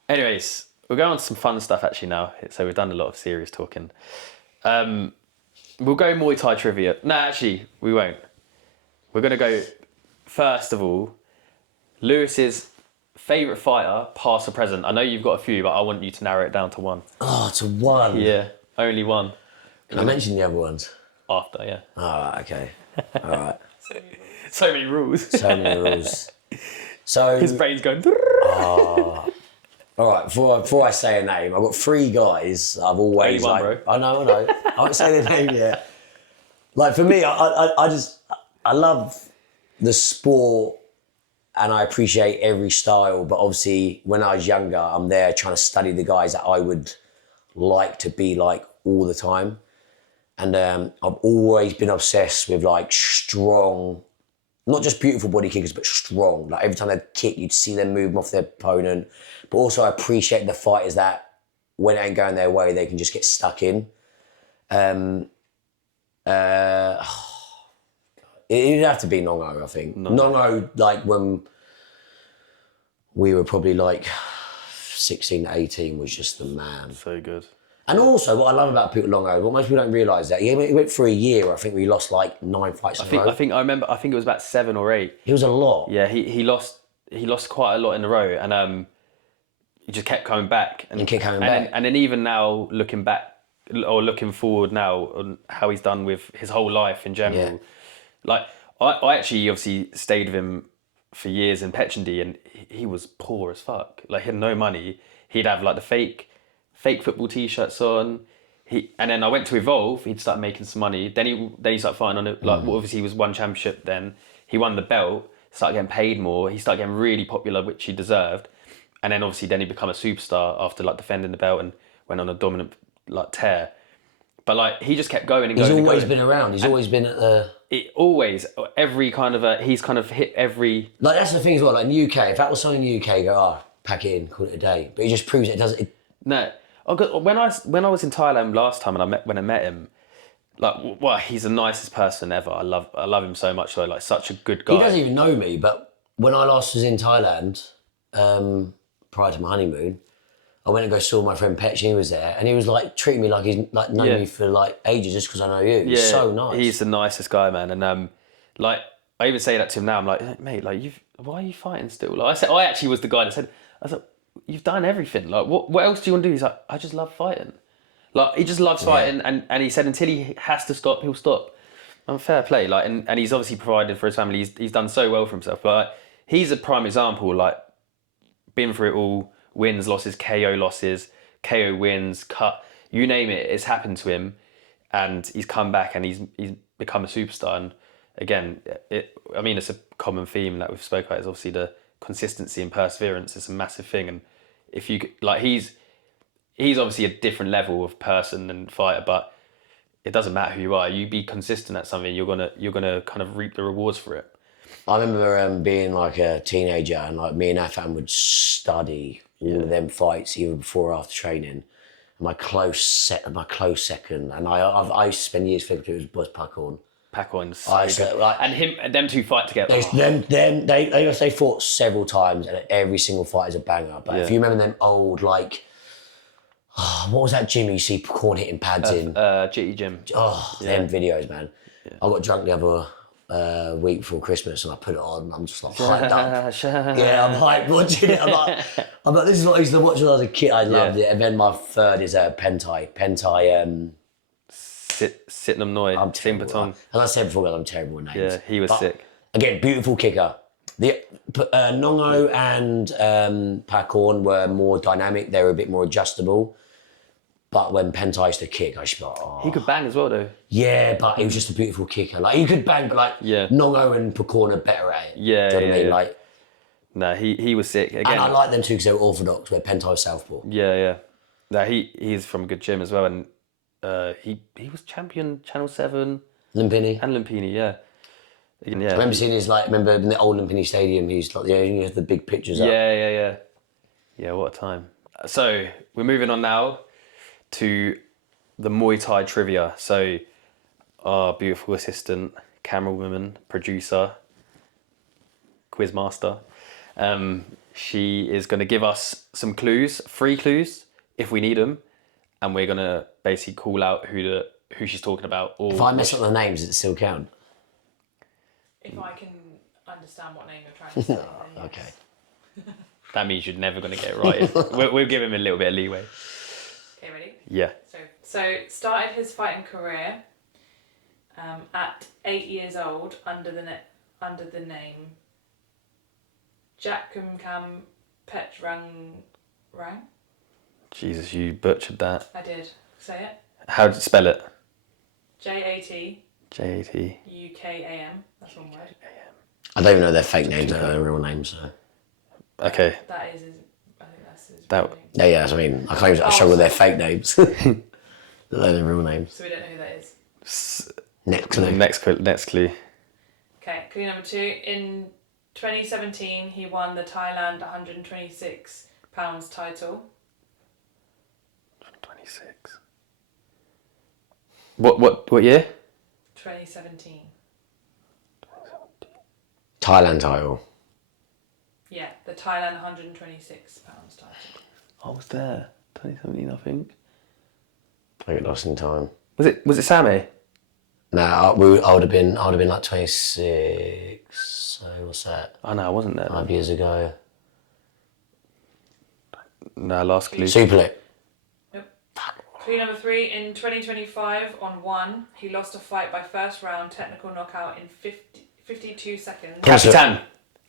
Anyways, we'll go on to some fun stuff actually now. So we've done a lot of serious talking. We'll go Muay Thai trivia. No, actually, we won't. We're going to go, first of all, Lewis's favourite fighter, past or present. I know you've got a few, but I want you to narrow it down to one. Oh, to one? Yeah, only one. Can I mention the other ones? After, yeah. All right, okay. All right. So many rules. So many rules. So his brain's going... All right, before I say a name, I've got three guys I've always Only one, like... bro. I know. I won't say their name yet. Like, for me, I love the sport and I appreciate every style, but obviously when I was younger, I'm there trying to study the guys that I would like to be like all the time. And I've always been obsessed with like strong, not just beautiful body kickers, but strong. Like every time they'd kick, you'd see them move off their opponent. But also I appreciate the fighters that when it ain't going their way, they can just get stuck in. It'd have to be Nongo, I think. Nongo, like when we were probably like 16, 18 was just the man. So good. And also, what I love about Peter Longo, what most people don't realise that he went for a year. I think we lost like 9 fights in a row. I think I remember. I think it was about 7 or 8. It was a lot. Yeah, he lost quite a lot in a row, and he just kept coming back and kept coming back. And then even now, looking back or looking forward now on how he's done with his whole life in general, like I actually obviously stayed with him for years in Petchendy, and he was poor as fuck. Like he had no money. He'd have like the fake football t-shirts on. And then I went to Evolve. He'd start making some money. Then he started fighting on it. Like obviously he was one championship. Then he won the belt. Started getting paid more. He started getting really popular, which he deserved. And then obviously he became a superstar after like defending the belt and went on a dominant like tear. But like he just kept going and going. He's always been around. He's always been at the. Every kind of he's kind of hit every. Like that's the thing as well. Like in the UK, if that was something in the UK, go pack it in, call it a day. But he just proves it doesn't. No. When I was in Thailand last time and when I met him, like he's the nicest person ever. I love him so much though. Like such a good guy. He doesn't even know me, but when I last was in Thailand, prior to my honeymoon, I went and saw my friend Petch and he was there and he was like treating me like he's like known me for like ages just because I know you. He's so nice. He's the nicest guy, man. And like I even say that to him now. I'm like, mate, like why are you fighting still? Like I actually was the guy that said, I thought, you've done everything. Like, what else do you want to do? He's like, I just love fighting. Like, he just loves fighting. And he said until he has to stop, he'll stop. And fair play. Like, and he's obviously provided for his family. He's done so well for himself. But he's a prime example. Like, been through it all, wins, losses, KO wins, cut, you name it, it's happened to him, and he's come back and he's become a superstar. And again, it's a common theme that we've spoken about is obviously the consistency and perseverance is a massive thing. And if you like, he's obviously a different level of person and fighter, but it doesn't matter who you are. You be consistent at something, you're gonna kind of reap the rewards for it. I remember being like a teenager and like me and Afan would study all of them fights either before or after training. My close second, and I used to spend years thinking it was Puckhorn. Puckhorn's so good. And them two fight together. They fought several times, and every single fight is a banger. But if you remember them old like, what was that gym you see Puckhorn hitting pads in? GT Gym. Them videos, man. Yeah. I got drunk the other week before Christmas and I put it on. I'm just like hyped up. Yeah, I'm hyped watching it. I'm like, this is what I used to watch when I was a kid. I loved it. And then my third is Pentai. Sitnam Noi. Simpatong. As I said before, I'm terrible with names. Yeah, he was sick. Again, beautiful kicker. The Nongo and Puckhorn were more dynamic. They were a bit more adjustable. But when Pentai used to kick, I used to be like, oh. He could bang as well, though. Yeah, but he was just a beautiful kicker. Like, he could bang, like, Nongo and Puckhorn are better at it. Yeah, do you know what I mean? Yeah. Like, no, he was sick. Again, and I like them too because they were orthodox, where Pentai was southpaw. Yeah. No, he's from a good gym as well. And he was champion Channel 7. Lumpini. And Lumpini, yeah. Again, yeah. I remember seeing remember in the old Lumpini Stadium, he's like, he has the big pictures up. Yeah. Yeah, what a time. So, we're moving on now to the Muay Thai trivia. So, our beautiful assistant, camerawoman, producer, quizmaster, she is going to give us some clues, 3 clues, if we need them, and we're going to basically call out who she's talking about. Or if I mess up the names, does it still count? If I can understand what name you're trying to say, then yes. Okay. That means you're never going to get it right. We'll give him a little bit of leeway. Okay, ready? Yeah. So started his fighting career at 8 years old under the name Jakum Kam Petrang Rang. Jesus, you butchered that. I did. Say it. How did you spell it? JAT. JAT. UKAM. That's one word. I don't even know their fake names. I don't know their real names. So. Okay. That is. I think that's his. That. Yeah. That's what I mean. I can't even. I struggle with their fake names. Let their real names. So we don't know who that is. Next clue. Okay, clue number 2. In 2017, he won the Thailand 126 pounds title. 26. What year? 2017. Thailand title. Yeah, the Thailand 126 pounds title. I was there. 2017, I think. I get lost in time. Was it Sammy? No, I would have been like 26. So what's that? Oh no, I wasn't there. 5 years ago. No, last clue. Superlit. Yep. Clue number 3. In 2025, on 1, he lost a fight by first round technical knockout in 52 seconds. Kapitan.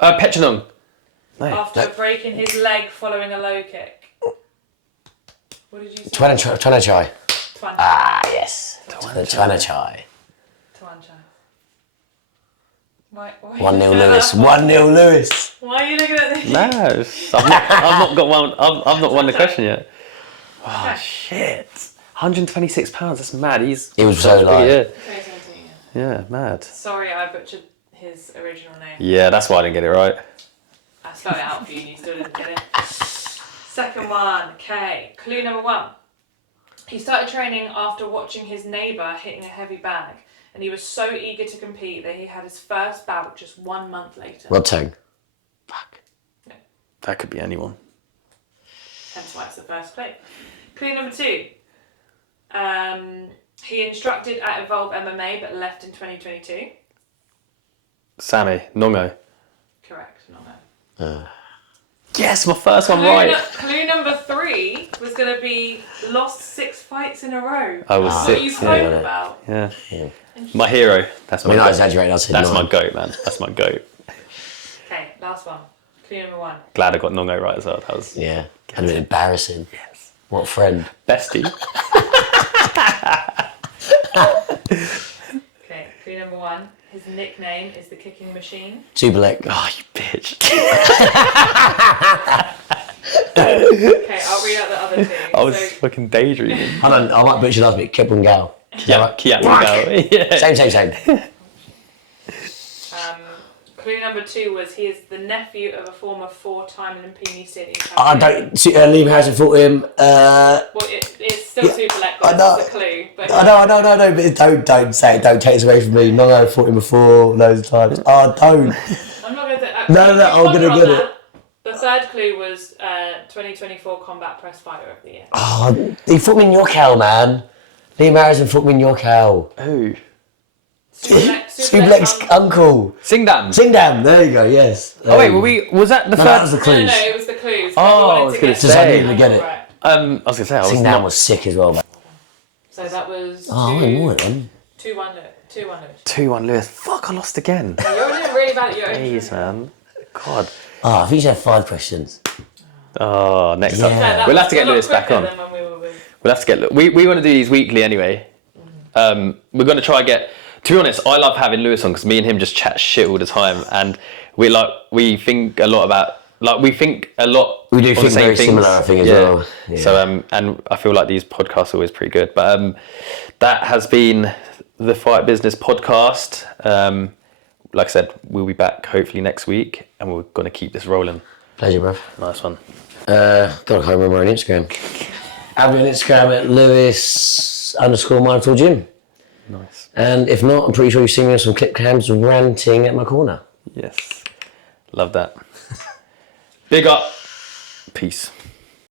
Petchanong. No. After breaking his leg following a low kick. What did you say? Twanachai. Ah, yes. Twanachai. 1-0 Lewis. 1-0 Lewis. Why are you looking at this? No, I've not got one. I've not won the question yet. Oh shit! 126 pounds. That's mad. He was so light. Yeah, mad. Sorry, I butchered his original name. Yeah, that's why I didn't get it right. I spelled it out for you and you still didn't get it. Second one. Okay. Clue number 1. He started training after watching his neighbour hitting a heavy bag, and he was so eager to compete that he had his first bout just 1 month later. Rod Tang. Fuck. No. That could be anyone. Hence why it's the first clue. Clue number 2. He instructed at Evolve MMA but left in 2022. Sammy Nongo. Correct. Not no. Yes, my first one right. Clue number 3 was going to be lost 6 fights in a row. I was What 6. you spoke about. Yeah. My hero. That's my. Not exaggerating. I said That's 9. my goat, man. That's my goat. Okay, last one. Clue number 1. Glad I got Nongo right as well. That was Yeah. Kind of embarrassing. yes. What friend? Bestie. Okay, clue number 1. His nickname is the Kicking Machine. Super leg. Oh, you bitch. Okay, I'll read out the other 2. I was So, fucking daydreaming. Hold on, I might butcher last bit. Kipling Gal. Yeah, yeah. Same. clue number 2 was he is the nephew of a former 4-time Lumpini City I champion. don't see Liam Harrison fought him. Well, it's still Yeah, super left, I but know. it's a clue. But I know, but don't say it. Don't take this away from me. No, I fought him before loads of times. Oh, don't. I'm not going to... No, I'm gonna get it. The third clue was 2024 Combat Press Fighter of the Year. Oh, he fought me in Yorktown, man. Liam Harrison fought me in Yorktown. Who? Sublex's uncle. Singdam. Singdam, there you go, yes. Oh wait, was that the No, first? that was the No, clues. it was the clues. Oh, I was gonna Just I say. didn't get it. Right. I was gonna say I was Singdam not. was sick as well, man. So that was Oh, I know it, man. 2-1 Lewis. 2-1 Lewis. 2-1 Lewis. Fuck, I lost again. You're doing really bad at your own. Jeez, man. God. Oh, I think you should have 5 questions. Oh, next Yeah. time. We'll have to get Lewis back on. We'll have to get. We want to do these weekly anyway. We're going to try and get. To be honest, I love having Lewis on because me and him just chat shit all the time, and we think a lot about. We think a lot. We do on think the same very things. similar, I think, as well. Yeah. So and I feel like these podcasts are always pretty good. But that has been the Fight Business podcast. Like I said, we'll be back hopefully next week, and we're going to keep this rolling. Pleasure, bruv. Nice one. God, I can't remember on Instagram. Have me on Instagram at Lewis_Mindful Nice. And if not, I'm pretty sure you've seen me on some clip cams ranting at my corner. Yes. Love that. Big up. Peace.